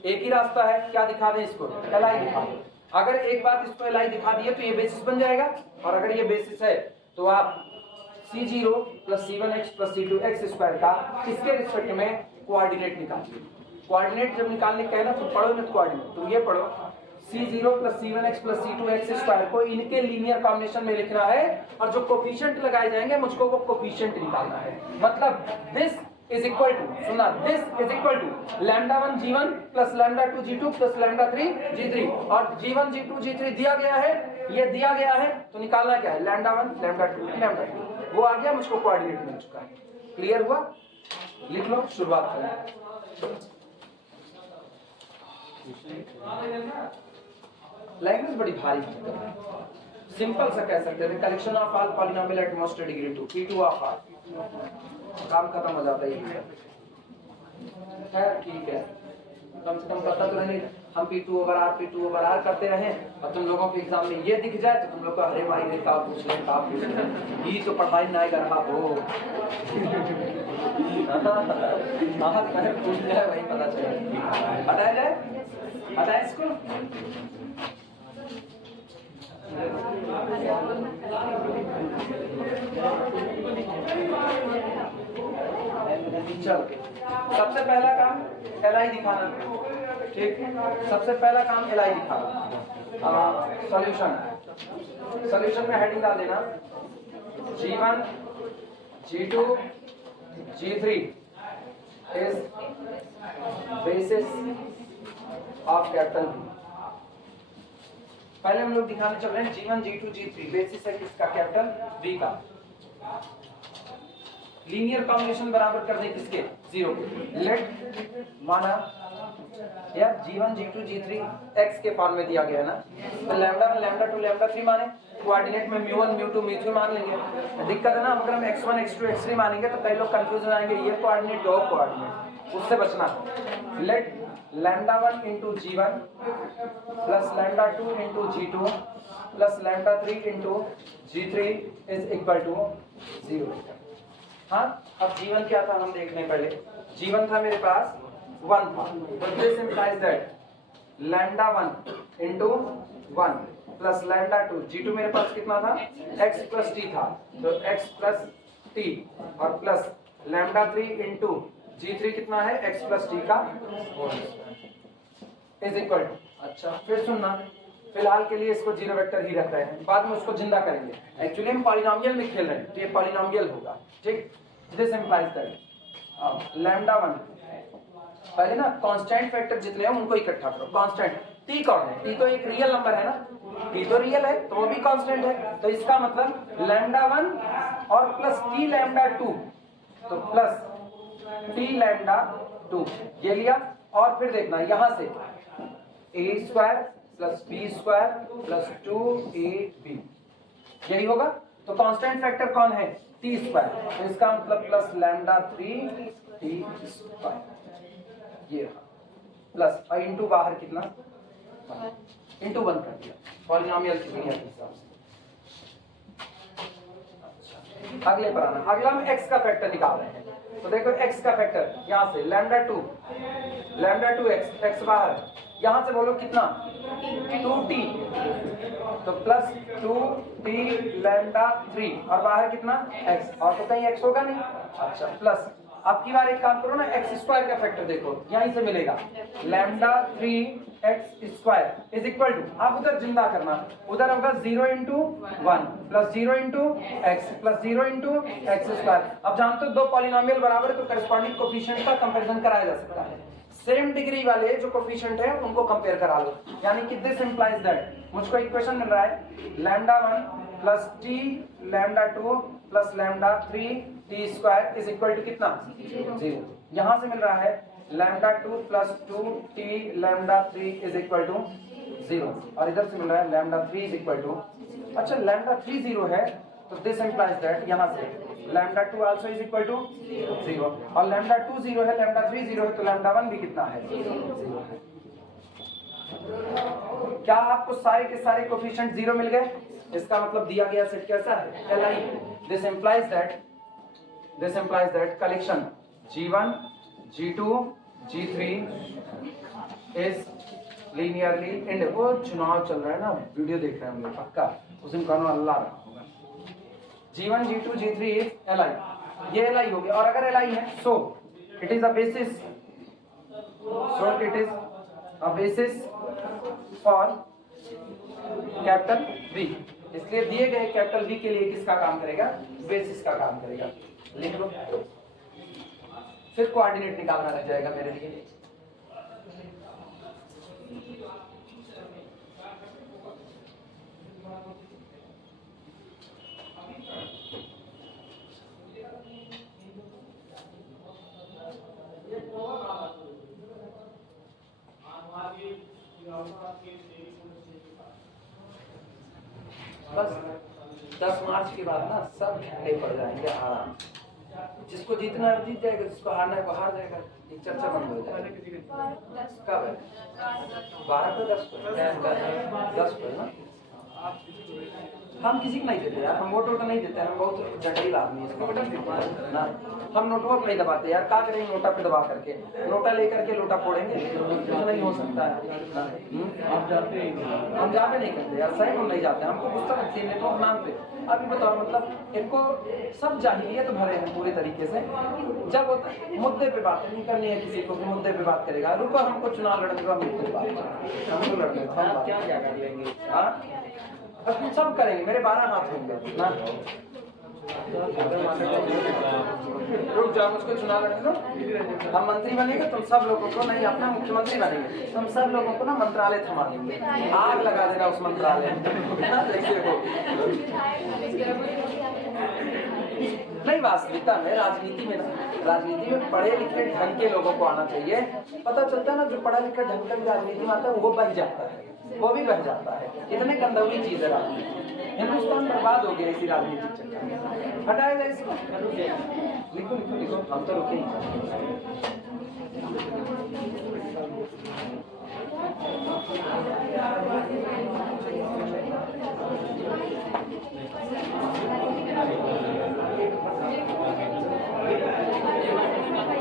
एक ही रास्ता है, क्या दिखा दें इसको? LI दिखा दें. अगर एक बात इसको LI दिखा दिए तो ये बेसिस बन जाएगा. और अगर ये बेसिस है तो आप C0 plus C1x plus C2x square का इसके रिस्पेक्ट में कोऑर्डिनेट निकालिए. कोऑर्डिनेट जब निकालने का है ना तो पढ़ो मत कोऑर्डिनेट, तुम ये पढ़ो C0 plus C1x plus C2x square को इनके लीनियर कॉम्बिनेशन में लिखना है और जो कोफिशिएंट लगाए जाएंगे मुझको वो कोफिशिएंट निकालना है. मतलब दिस इज इक्वल टू, सुना, this is equal to λ1 G1 plus λ2 G2 plus λ3 G3. और G1 G2 G3 दिया गया है, ये दिया गया है तो निकालना क्या है? λ1 λ2 λ3. वो आ गया, मुझको कोऑर्डिनेट मिल चुका है. क्लियर हुआ? लिख लो, शुरुआत करें. लैंग्वेज बड़ी भारी है. सिंपल सा कह सकते हैं collection of all polynomial eight most degree 2, P2 of R. काम खत्म हो जाता है. ठीक है, कम से कम पता तो नहीं हम P2 ओवर R करते रहे और तुम लोगों के एग्जाम में ये दिख जाए तो तुम लोग को अरे भाई रे का पूछ ले ये तो पढ़ाई नहीं कर रहा हो. पूछ जाए वही पता चले. हटाया जाए, हटाए इसको. चल, सबसे पहला काम LI दिखाना. ठीक, सबसे पहला काम LI दिखाना. सॉल्यूशन में हेडिंग डाल देना G1, G2, G3 is basis of capital V। पहले हम लोग दिखाने चल रहे हैं G1 G2 G3 बेसिस है किसका कैपिटल V का। लीनियर कॉम्बिनेशन बराबर कर दें किसके 0 के। लेट माना यार G1 G2 G3 x के फॉर्म में दिया गया है ना, तो लैम्डा 1 लैम्डा 2 लैम्डा 3 माने, कोऑर्डिनेट में μ1 μ2 μ3 मान लेंगे। दिक्कत है ना, अगर हम x1 x2 x3 मानेंगे तो कई लोग कंफ्यूज हो जाएंगे, ये कोऑर्डिनेट वो कोऑर्डिनेट, उससे बचना। Let lambda 1 into G1 plus lambda 2 into G2 plus lambda 3 into G3 is equal to 0। हाँ, अब G1 क्या था हम देख लें पहले। G1 था मेरे पास 1 था, तो this implies that lambda 1 into 1 plus lambda 2, G2 मेरे पास कितना था x प्लस t था, तो x प्लस t और प्लस लैम्डा 3 इंटू G3 कितना है x प्लस t का इज इक्वल टू। अच्छा फिर सुनना, फिलहाल के लिए इसको जीरो वेक्टर ही रख रहे हैं, बाद में उसको जिंदा करेंगे। एक्चुअली हम पॉलिनोमियल में खेल रहे हैं, तो ये पॉलिनोमियल होगा, ठीक। दिस इंप्लाइज दैट लैम्डा 1 पहले ना कांस्टेंट फैक्टर जितने हैं उनको इकट्ठा करो। कांस्टेंट t कौन है, t तो एक रियल नंबर है ना, t तो रियल है तो वो भी कांस्टेंट है, तो इसका मतलब लैम्डा 1 और प्लस t लैम्डा 2, तो प्लस t लैम्डा 2 ये लिया। और फिर देखना यहाँ से a square plus b square plus 2ab यही होगा। तो कांस्टेंट फैक्टर कौन है t स्क्वायर, तो इसका मतलब प्लस लैम्डा 3t स्क्वायर ये रहा, प्लस और इंटू बाहर कितना इंटू 1 कर दिया पॉलिनोमियल की दुनिया के हिसाब से। अच्छा अगले पर आना, अगला हम x का फैक्टर निकाल रहे हैं, तो देखो x का फैक्टर यहाँ से लैम्डा 2x x बाहर, यहाँ से बोलो कितना 2t, तो प्लस 2t लैम्डा 3 और बाहर कितना x, और तो कहीं x होगा नहीं। अच्छा प्लस अब की बार एक काम करो ना, एक्स स्क्वायर का फैक्टर देखो यहीं से मिलेगा, lambda 3x square is equal to, आप उधर जिंदा करना, उधर होगा 0 into 1 plus 0 into X plus 0 into X square. अब जानते हो दो पॉलिनोमियल बराबर है तो करस्पॉन्डिंग कोफिशिएंट का कंपैरिजन कराया जा सकता है। सेम डिग्री वाले जो कोफिशिएंट है उनको कंपेयर करा लो, यानी कि दिस इंप्लाइज दैट मुझको इक्वेशन मिल रहा है lambda 1 plus t lambda 2 plus lambda 3 t square is equal to कितना 0। यहाँ से मिल रहा है lambda 2 plus 2t lambda 3 is equal to 0, और इधर से मिल रहा है लैम्डा 3 इज इक्वल टू, अच्छा लैम्डा 3 0 है तो दिस इंप्लाइज दैट यहाँ से lambda 2 also is equal to 0, और लैम्डा 2 0 है लैम्डा 3 0 है तो लैम्डा 1 भी कितना है 0 है। क्या आपको सारे के सारे कोफिशिएंट 0 मिल गए? इसका मतलब दिया गया सेट कैसा है Li। This implies that collection G1 G2 G3 is linearly इंड। वो चुनाव चल रहा है ना, वीडियो देख रहे हैं हम लोग, पक्का उस दिन कहना अल्लाह रहा होगा। G1 G2 G3 is Li, ये Li हो गया, और अगर Li है so it is a basis, for capital V। इसलिए दिए गए कैपिटल V के लिए किसका काम करेगा, बेसिस का काम करेगा। लिख लो, फिर कोऑर्डिनेट निकालना रह जाएगा मेरे लिए। बस 10 मार्च के बाद ना सब ठंडे पड़ जाएंगे आराम, जिसको जीतना है जीत जाएगा, जिसको हारना है वो हार जाएगा, ये चर्चा बंद हो जाएगा। कब है 12 पे 10 पे ना, हम किसी को नहीं देते यार, हम वोट नहीं देते, हम बहुत जटिल आदमी है ना, हम नोटों को नहीं दबाते यार, क्या करेंगे नोटा पे दबा करके, नोटा लेकर के लोटा फोड़ेंगे, तो नहीं हो सकता है। आप जाते हैं? हम जाते नहीं करते यार, सही हम नहीं जाते, हमको गुस्सा लगती है नेताओं के नाम पे। अभी बताओ मतलब इनको सब जाहिलियत भरे हैं पूरे तरीके से। जब होता है मुद्दे पे बात नहीं करनी है किसी को, मुद्दे पे बात करेगा, रुको हमको चुनाव लड़ने का मुद्दे पे बात, हमको लड़ने आप क्या क्या कर लेंगे? सब करेंगे, मेरे 12 हाथ होंगे ना। रुक जाओ, मुझको चुनाव लड़ने दो। हम मंत्री बनेंगे, तुम सब लोगों को नहीं, अपना मुख्यमंत्री बनेंगे, तुम सब लोगों को ना मंत्रालय थमा देंगे, आग लगा देना उस मंत्रालय में। ऐसे हो नहीं, वास्तविकता में राजनीति में ना, राजनीति में पढ़े लिखे ढंग के लोगों को आना चाहिए। पता चलता है ना, जो पढ़ा लिखा ढंग का भी राजनीति में आता है वो बह जाता है, वो भी बह जाता है। इतने गंदौली चीज है राजनीति। हिंदुस्तान बर्बाद हो गया इसी राजनीतिक चक्कर में। हटाया जाए इसको, लिखो लिखो लिखो, हम तो रुके ही।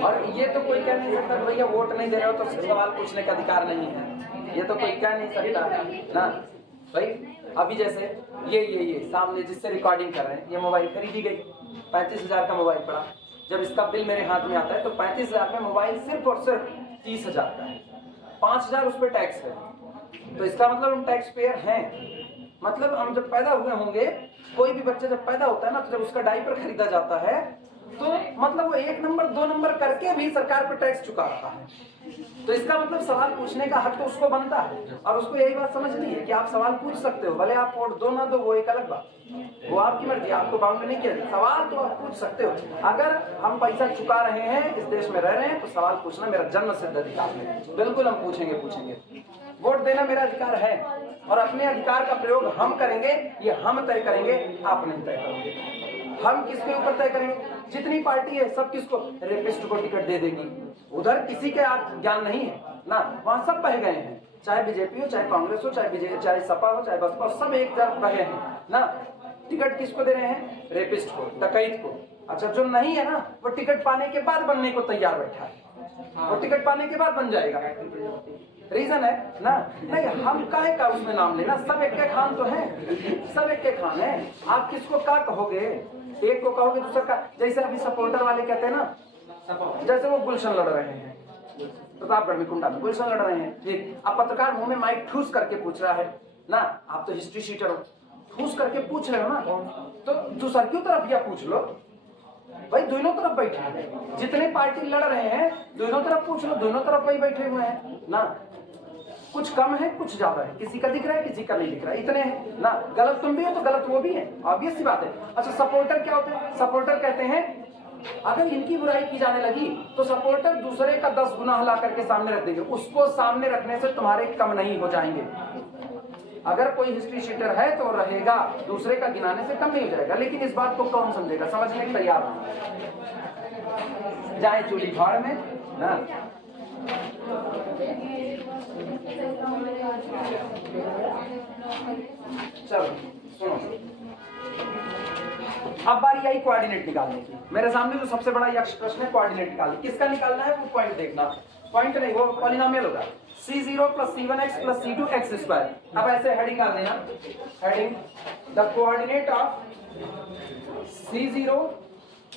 और ये तो कोई कह नहीं सकता भैया वोट नहीं दे रहे हो तो सवाल पूछने का अधिकार नहीं है, ये तो कोई कह नहीं सकता ना भाई। अभी जैसे ये सामने जिससे रिकॉर्डिंग कर रहे हैं, ये मोबाइल खरीदी गई, 35,000 का मोबाइल पड़ा। जब इसका बिल मेरे हाथ में आता है तो 35,000 में मोबाइल सिर्फ और सिर्फ 30,000 का है, 5,000 उस पर टैक्स है। तो इसका मतलब हम टैक्स पेयर हैं। मतलब हम जब पैदा हुए होंगे, कोई भी बच्चा जब पैदा होता है ना, तो जब उसका डायपर खरीदा जाता है तो मतलब वो 1 नंबर 2 नंबर करके भी सरकार पर टैक्स चुका रहा है। तो इसका मतलब सवाल पूछने का हक तो उसको बनता है। और उसको यही बात समझनी है कि आप सवाल पूछ सकते हो, भले आप वोट दो ना दो वो एक अलग बात, वो आपकी मर्जी, आपको बाउंड नहीं किया। सवाल तो आप पूछ सकते हो। अगर हम पैसा चुका रहे हैं, इस देश में रह रहे हैं, तो सवाल पूछना मेरा जन्म सिद्ध अधिकार है। बिल्कुल हम पूछेंगे। वोट देना मेरा अधिकार है और अपने अधिकार का प्रयोग हम करेंगे, ये हम तय करेंगे, आप नहीं तय करेंगे। हम किसके ऊपर तय करेंगे? जितनी पार्टी है सब किसको, रेपिस्ट को टिकट दे देगी। उधर किसी के आप ज्ञान नहीं है ना, वहाँ सब बह गए हैं, चाहे बीजेपी हो, चाहे कांग्रेस हो, चाहे सपा हो, चाहे बसपा, सब एक जगह बहे हैं ना। टिकट किसको दे रहे हैं? रेपिस्ट को, डकैत को। अच्छा, जो नहीं है ना, वो टिकट पाने के बाद बनने को तैयार बैठा है, वो टिकट पाने के बाद बन जाएगा। रीजन है ना, नहीं हम काहे का उसमें नाम लेना, सब एक के खान तो है, सब एक के खान है। आप किसको क्या कहोगे? एक को कहोगे दूसरा का। जैसे अभी सपोर्टर वाले कहते हैं ना, जैसे वो गुलशन लड़ रहे हैं प्रतापगढ़ में, कुंडा में गुलशन लड़ रहे हैं, ठीक। अब पत्रकार मुंह में माइक ठूस करके पूछ रहा है ना, आप तो हिस्ट्री शीटर हो, ठूस करके पूछ रहे हो ना, तो दूसर क्यों तरफ या पूछ लो भाई, दोनों तरफ बैठे, जितने पार्टी लड़ रहे हैं दोनों तरफ पूछ लो, दोनों तरफ वही बैठे हुए हैं ना। कुछ कम है, कुछ ज्यादा है, किसी का दिख रहा है, किसी का नहीं दिख रहा है, इतने हैं ना। गलत तुम भी हो तो गलत वो भी है, ऑब्वियस सी बात है। अच्छा, सपोर्टर क्या होते हैं? सपोर्टर कहते हैं अगर इनकी बुराई की जाने लगी तो सपोर्टर दूसरे का 10 गुना ला करके सामने रख देंगे, उसको सामने रखने से तुम्हारे कम नहीं हो जाएंगे। अगर कोई हिस्ट्री शीटर है तो रहेगा, दूसरे का गिनाने से कम नहीं हो जाएगा। लेकिन इस बात को कौन समझेगा? समझने के तैयार नहीं, जाए चूड़ी भाड़ में ना। चलो सुनो, अब बारी आई कोऑर्डिनेट निकालने की। मेरे सामने जो सबसे बड़ा यक्ष प्रश्न है, कोऑर्डिनेट निकालने। किसका निकालना है? वो पॉइंट देखना, पॉइंट नहीं, वो पॉलिनोमियल होगा, C0 + C1x + C2x²। अब ऐसे हेडिंग डाल देना, heading the coordinate of C0 +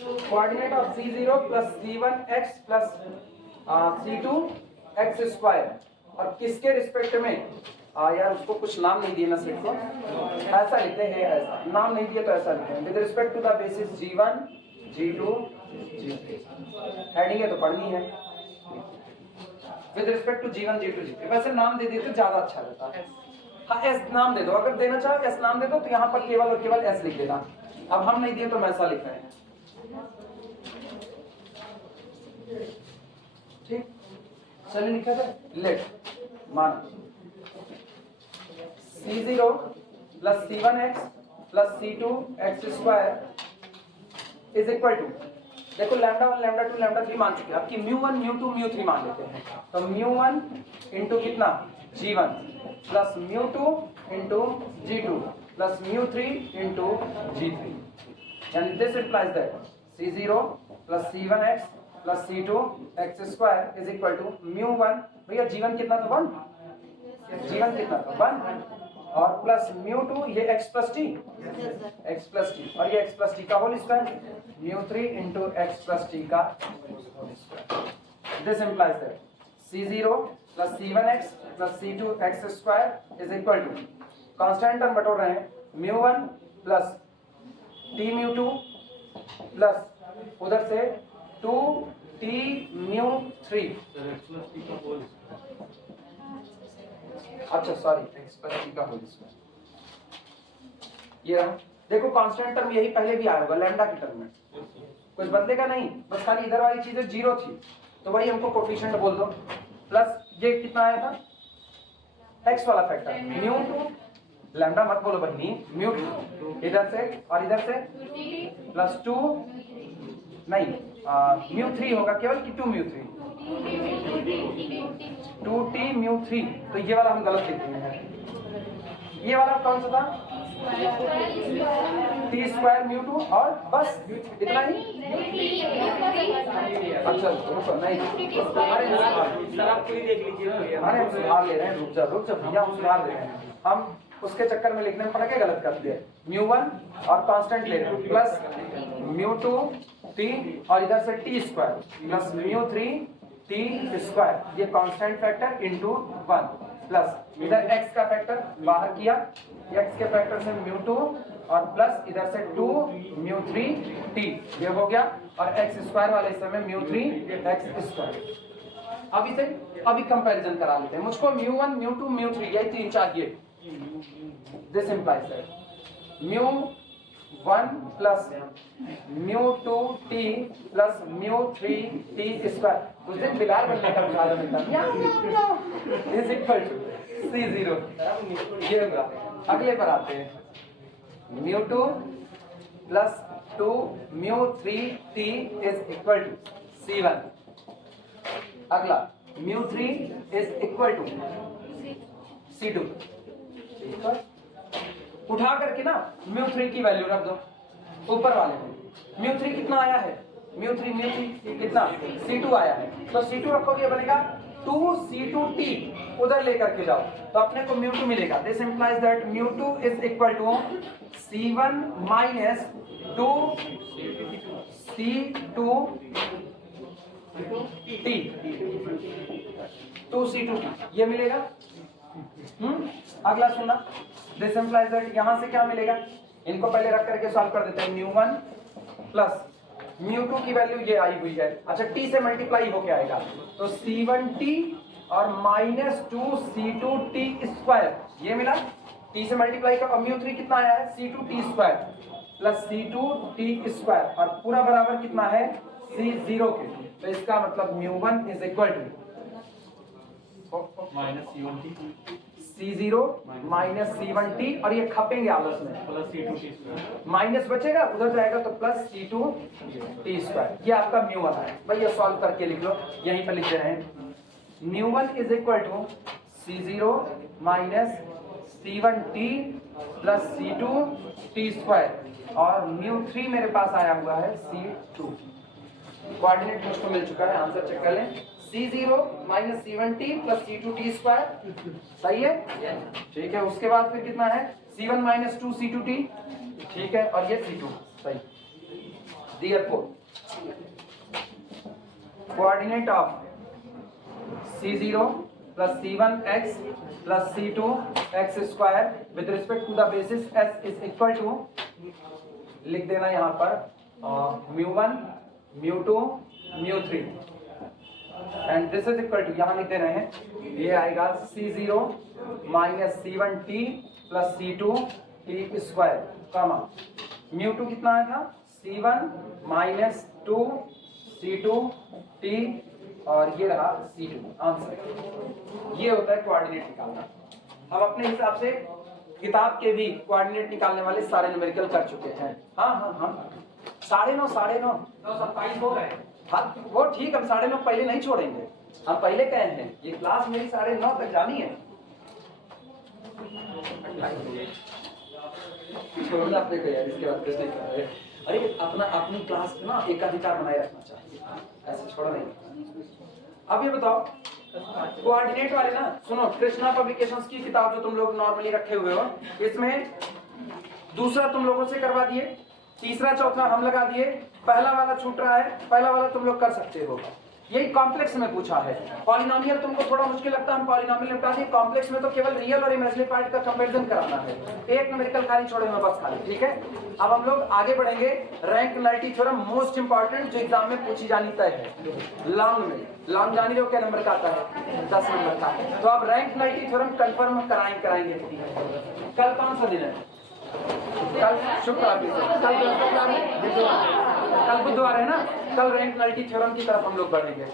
C1x + C2x²। और किसके रिस्पेक्ट में? यार उसको कुछ नाम नहीं दिए ना, सेट को ऐसा लिखते हैं, ऐसा नाम नहीं दिए तो ऐसा लिखते हैं, with respect to the basis G1 G2 G3। Heading है तो पढ़नी है, with respect to G1 G2 G3। वैसे नाम दे देते ज्यादा अच्छा रहता है। हाँ, एस नाम दे दो, अगर देना चाहो एस नाम दे दो, तो यहाँ पर केवल और केवल एस लिख देना। अब हम नहीं दिए तो मैं ऐसा लिख रहे हैं, ठीक। चलिए लिखा था, लेट मान C0 + C1x + C2x² is equal to, देखो λ1 λ2 λ3 मान चुके, आपकी μ1 μ2 μ3 मान लेते हैं। तो μ1 इंटू कितना? G1 plus μ2 into G2 plus μ3 into G3। And this implies that C0 + C1x + C2x² is equal to μ1, भैया G1 कितना था? 1, G1 कितना था? 1, और प्लस μ2, ये x + t, x + t, और ये x + t का whole square, μ3 into x + t का whole square. This implies that C0 + C1x + C2x² is equal to, constant term बटोर रहे हैं, μ1 + t μ2 + उधर से 2t mu 3, sir x plus t का होल अच्छा सॉरी x प्लस t का होल स्क्वायर, ये रहा। देखो कांस्टेंट टर्म यही पहले भी आया होगा लैम्डा की टर्म में, कुछ बदलेगा नहीं, बस खाली इधर वाली चीजें जीरो थी तो वही हमको कोफिशिएंट बोल दो। प्लस ये कितना आया था x वाला फैक्टर म्यू 2, लैम्डा मत बोलो बहनी, म्यू 2 इधर से और इधर से प्लस 2 नहीं म्यू 3 होगा केवल कि 2 म्यू 3, 2t म्यू 3, तो ये वाला हम गलत लिख रहे हैं। ये वाला कौन सा था t स्क्वायर म्यू 2 और बस इतना ही। अच्छा रुको नहीं सर आप पूरी देख लीजिए अरे हम सुधार ले रहे हैं, रुक जा भैया, हम सुधार ले रहे हैं। हम उसके चक्कर में लिखने में पड़ के गलत कर दिए। म्यू 1 और कांस्टेंट ले रहे हैं प्लस म्यू 2 t और इधर से t square plus mu 3 t square, ये कांस्टेंट फैक्टर इनटू 1 प्लस इधर x का फैक्टर बाहर किया, x के फैक्टर से म्यू 2 और प्लस इधर से 2 म्यू 3 t, ये हो गया, और x स्क्वायर वाले हिस्से में म्यू 3 x स्क्वायर। अभी कंपैरिजन करा लेते हैं। मुझको म्यू 1 म्यू 2 म्यू 3 यही तीन चाहिए। This implies that mu 1 plus mu 2 t plus mu 3 t square, उस दिन बिलाल बनने का विचार मिलता इज इक्वल टू c0, ये होगा। अगले पर आते हैं mu 2 plus 2 mu 3 t is equal to c1। अगला mu 3 is equal to c2। उठा करके ना म्यू 3 की वैल्यू रख दो ऊपर वाले में। म्यू 3 कितना आया है, म्यू 3 कितना c2 आया है, तो c2 रखोगे बनेगा 2c2t, उधर लेकर के जाओ तो अपने को म्यू 2 मिलेगा। This implies that mu 2 is equal to c1 minus 2c2t, 2c2t ये मिलेगा। अगला सुनना, दिस इंप्लाइज दैट यहां से क्या मिलेगा, इनको पहले रख करके सॉल्व कर देते हैं। म्यू 1 प्लस म्यू 2 की वैल्यू ये आई हुई है, अच्छा t से मल्टीप्लाई होके आएगा तो c1t और माइनस 2c2t स्क्वायर, ये मिला t से मल्टीप्लाई का। और म्यू 3 कितना आया है c2t square plus c2t square, और पूरा बराबर कितना है c0 के, तो इसका मतलब mu 1 is equal to minus c0 minus c1t, और ये खपेंगे आपस में, प्लस c2t स्क्वायर, माइनस बचेगा उधर जाएगा तो प्लस c2t स्क्वायर। ये आपका म्यू 1 है भाई, ये सॉल्व करके लिख लो, यहीं पर लिख दे रहे हैं। Mu 1 is equal to c0 minus c1t plus c2t square, और म्यू 3 मेरे पास आया हुआ है c2। कोऑर्डिनेट मुझको मिल चुका है, आंसर चेक कर लें। c0 minus c1t plus c2t square, सही है, ठीक है। उसके बाद फिर कितना है c1 माइनस 2c2t, ठीक है, और ये c2, सही। Therefore coordinate of c0 plus c1x plus c2x square with respect to the basis s is equal to, लिख देना यहाँ पर mu 1 mu 2 mu 3, and this is equal to, यहाँ लिख दे रहे हैं, ये आएगा c0 minus c1t plus c2t square, comma mu 2 कितना आया था c1 माइनस 2c2t, और ये रहा c2 आंसर। ये होता है कोऑर्डिनेट निकालना। हम अपने हिसाब से किताब के भी कोऑर्डिनेट निकालने वाले सारे न्यूमेरिकल कर चुके हैं। हाँ 9:30 27 हो गए। हाँ वो ठीक, हम 9:30 पहले नहीं छोड़ेंगे, हम पहले कहे हैं ये क्लास मेरी 9:30 तक जानी है। छोड़ना अपने को यार, इसके बाद कुछ नहीं कर रहे। अरे अपनी क्लास में ना एक अधिकार बनाए रखना चाहिए, ऐसे छोड़ा नहीं। अब ये बताओ कोऑर्डिनेट वाले ना, सुनो, कृष्णा पब्लिकेशंस की किताब जो तुम लोग नॉर्मली रखे हुए हो, इसमें दूसरा तुम लोगों से करवा दिए, तीसरा चौथा हम लगा दिए, पहला वाला छूट रहा है, पहला वाला तुम लोग कर सकते हो, यही कॉम्प्लेक्स में पूछा है। पॉलिनोमियल तुमको थोड़ा मुश्किल लगता है, हम पॉलिनोमियल निपटा दिए। कॉम्प्लेक्स में तो केवल रियल और इमेजिनरी पार्ट का कंपैरिजन कराना है, एक न्यूमेरिकल खाली छोड़े हुए बस खाली, ठीक है। अब हम लोग आगे बढ़ेंगे। Rank nullity theorem most important, जो एग्जाम में पूछी जानी तय है। लॉन्ग में, लॉन्ग जानी रहे हो क्या नंबर का आता है? 10 नंबर का। तो अब रैंक नलिटी थ्योरम कंफर्म कराएंगे। कल कौन सा दिन है? कल शुक्रवार, कल बुधवार है ना। कल रैंक नलिटी थ्योरम की तरफ हम लोग बढ़ेंगे।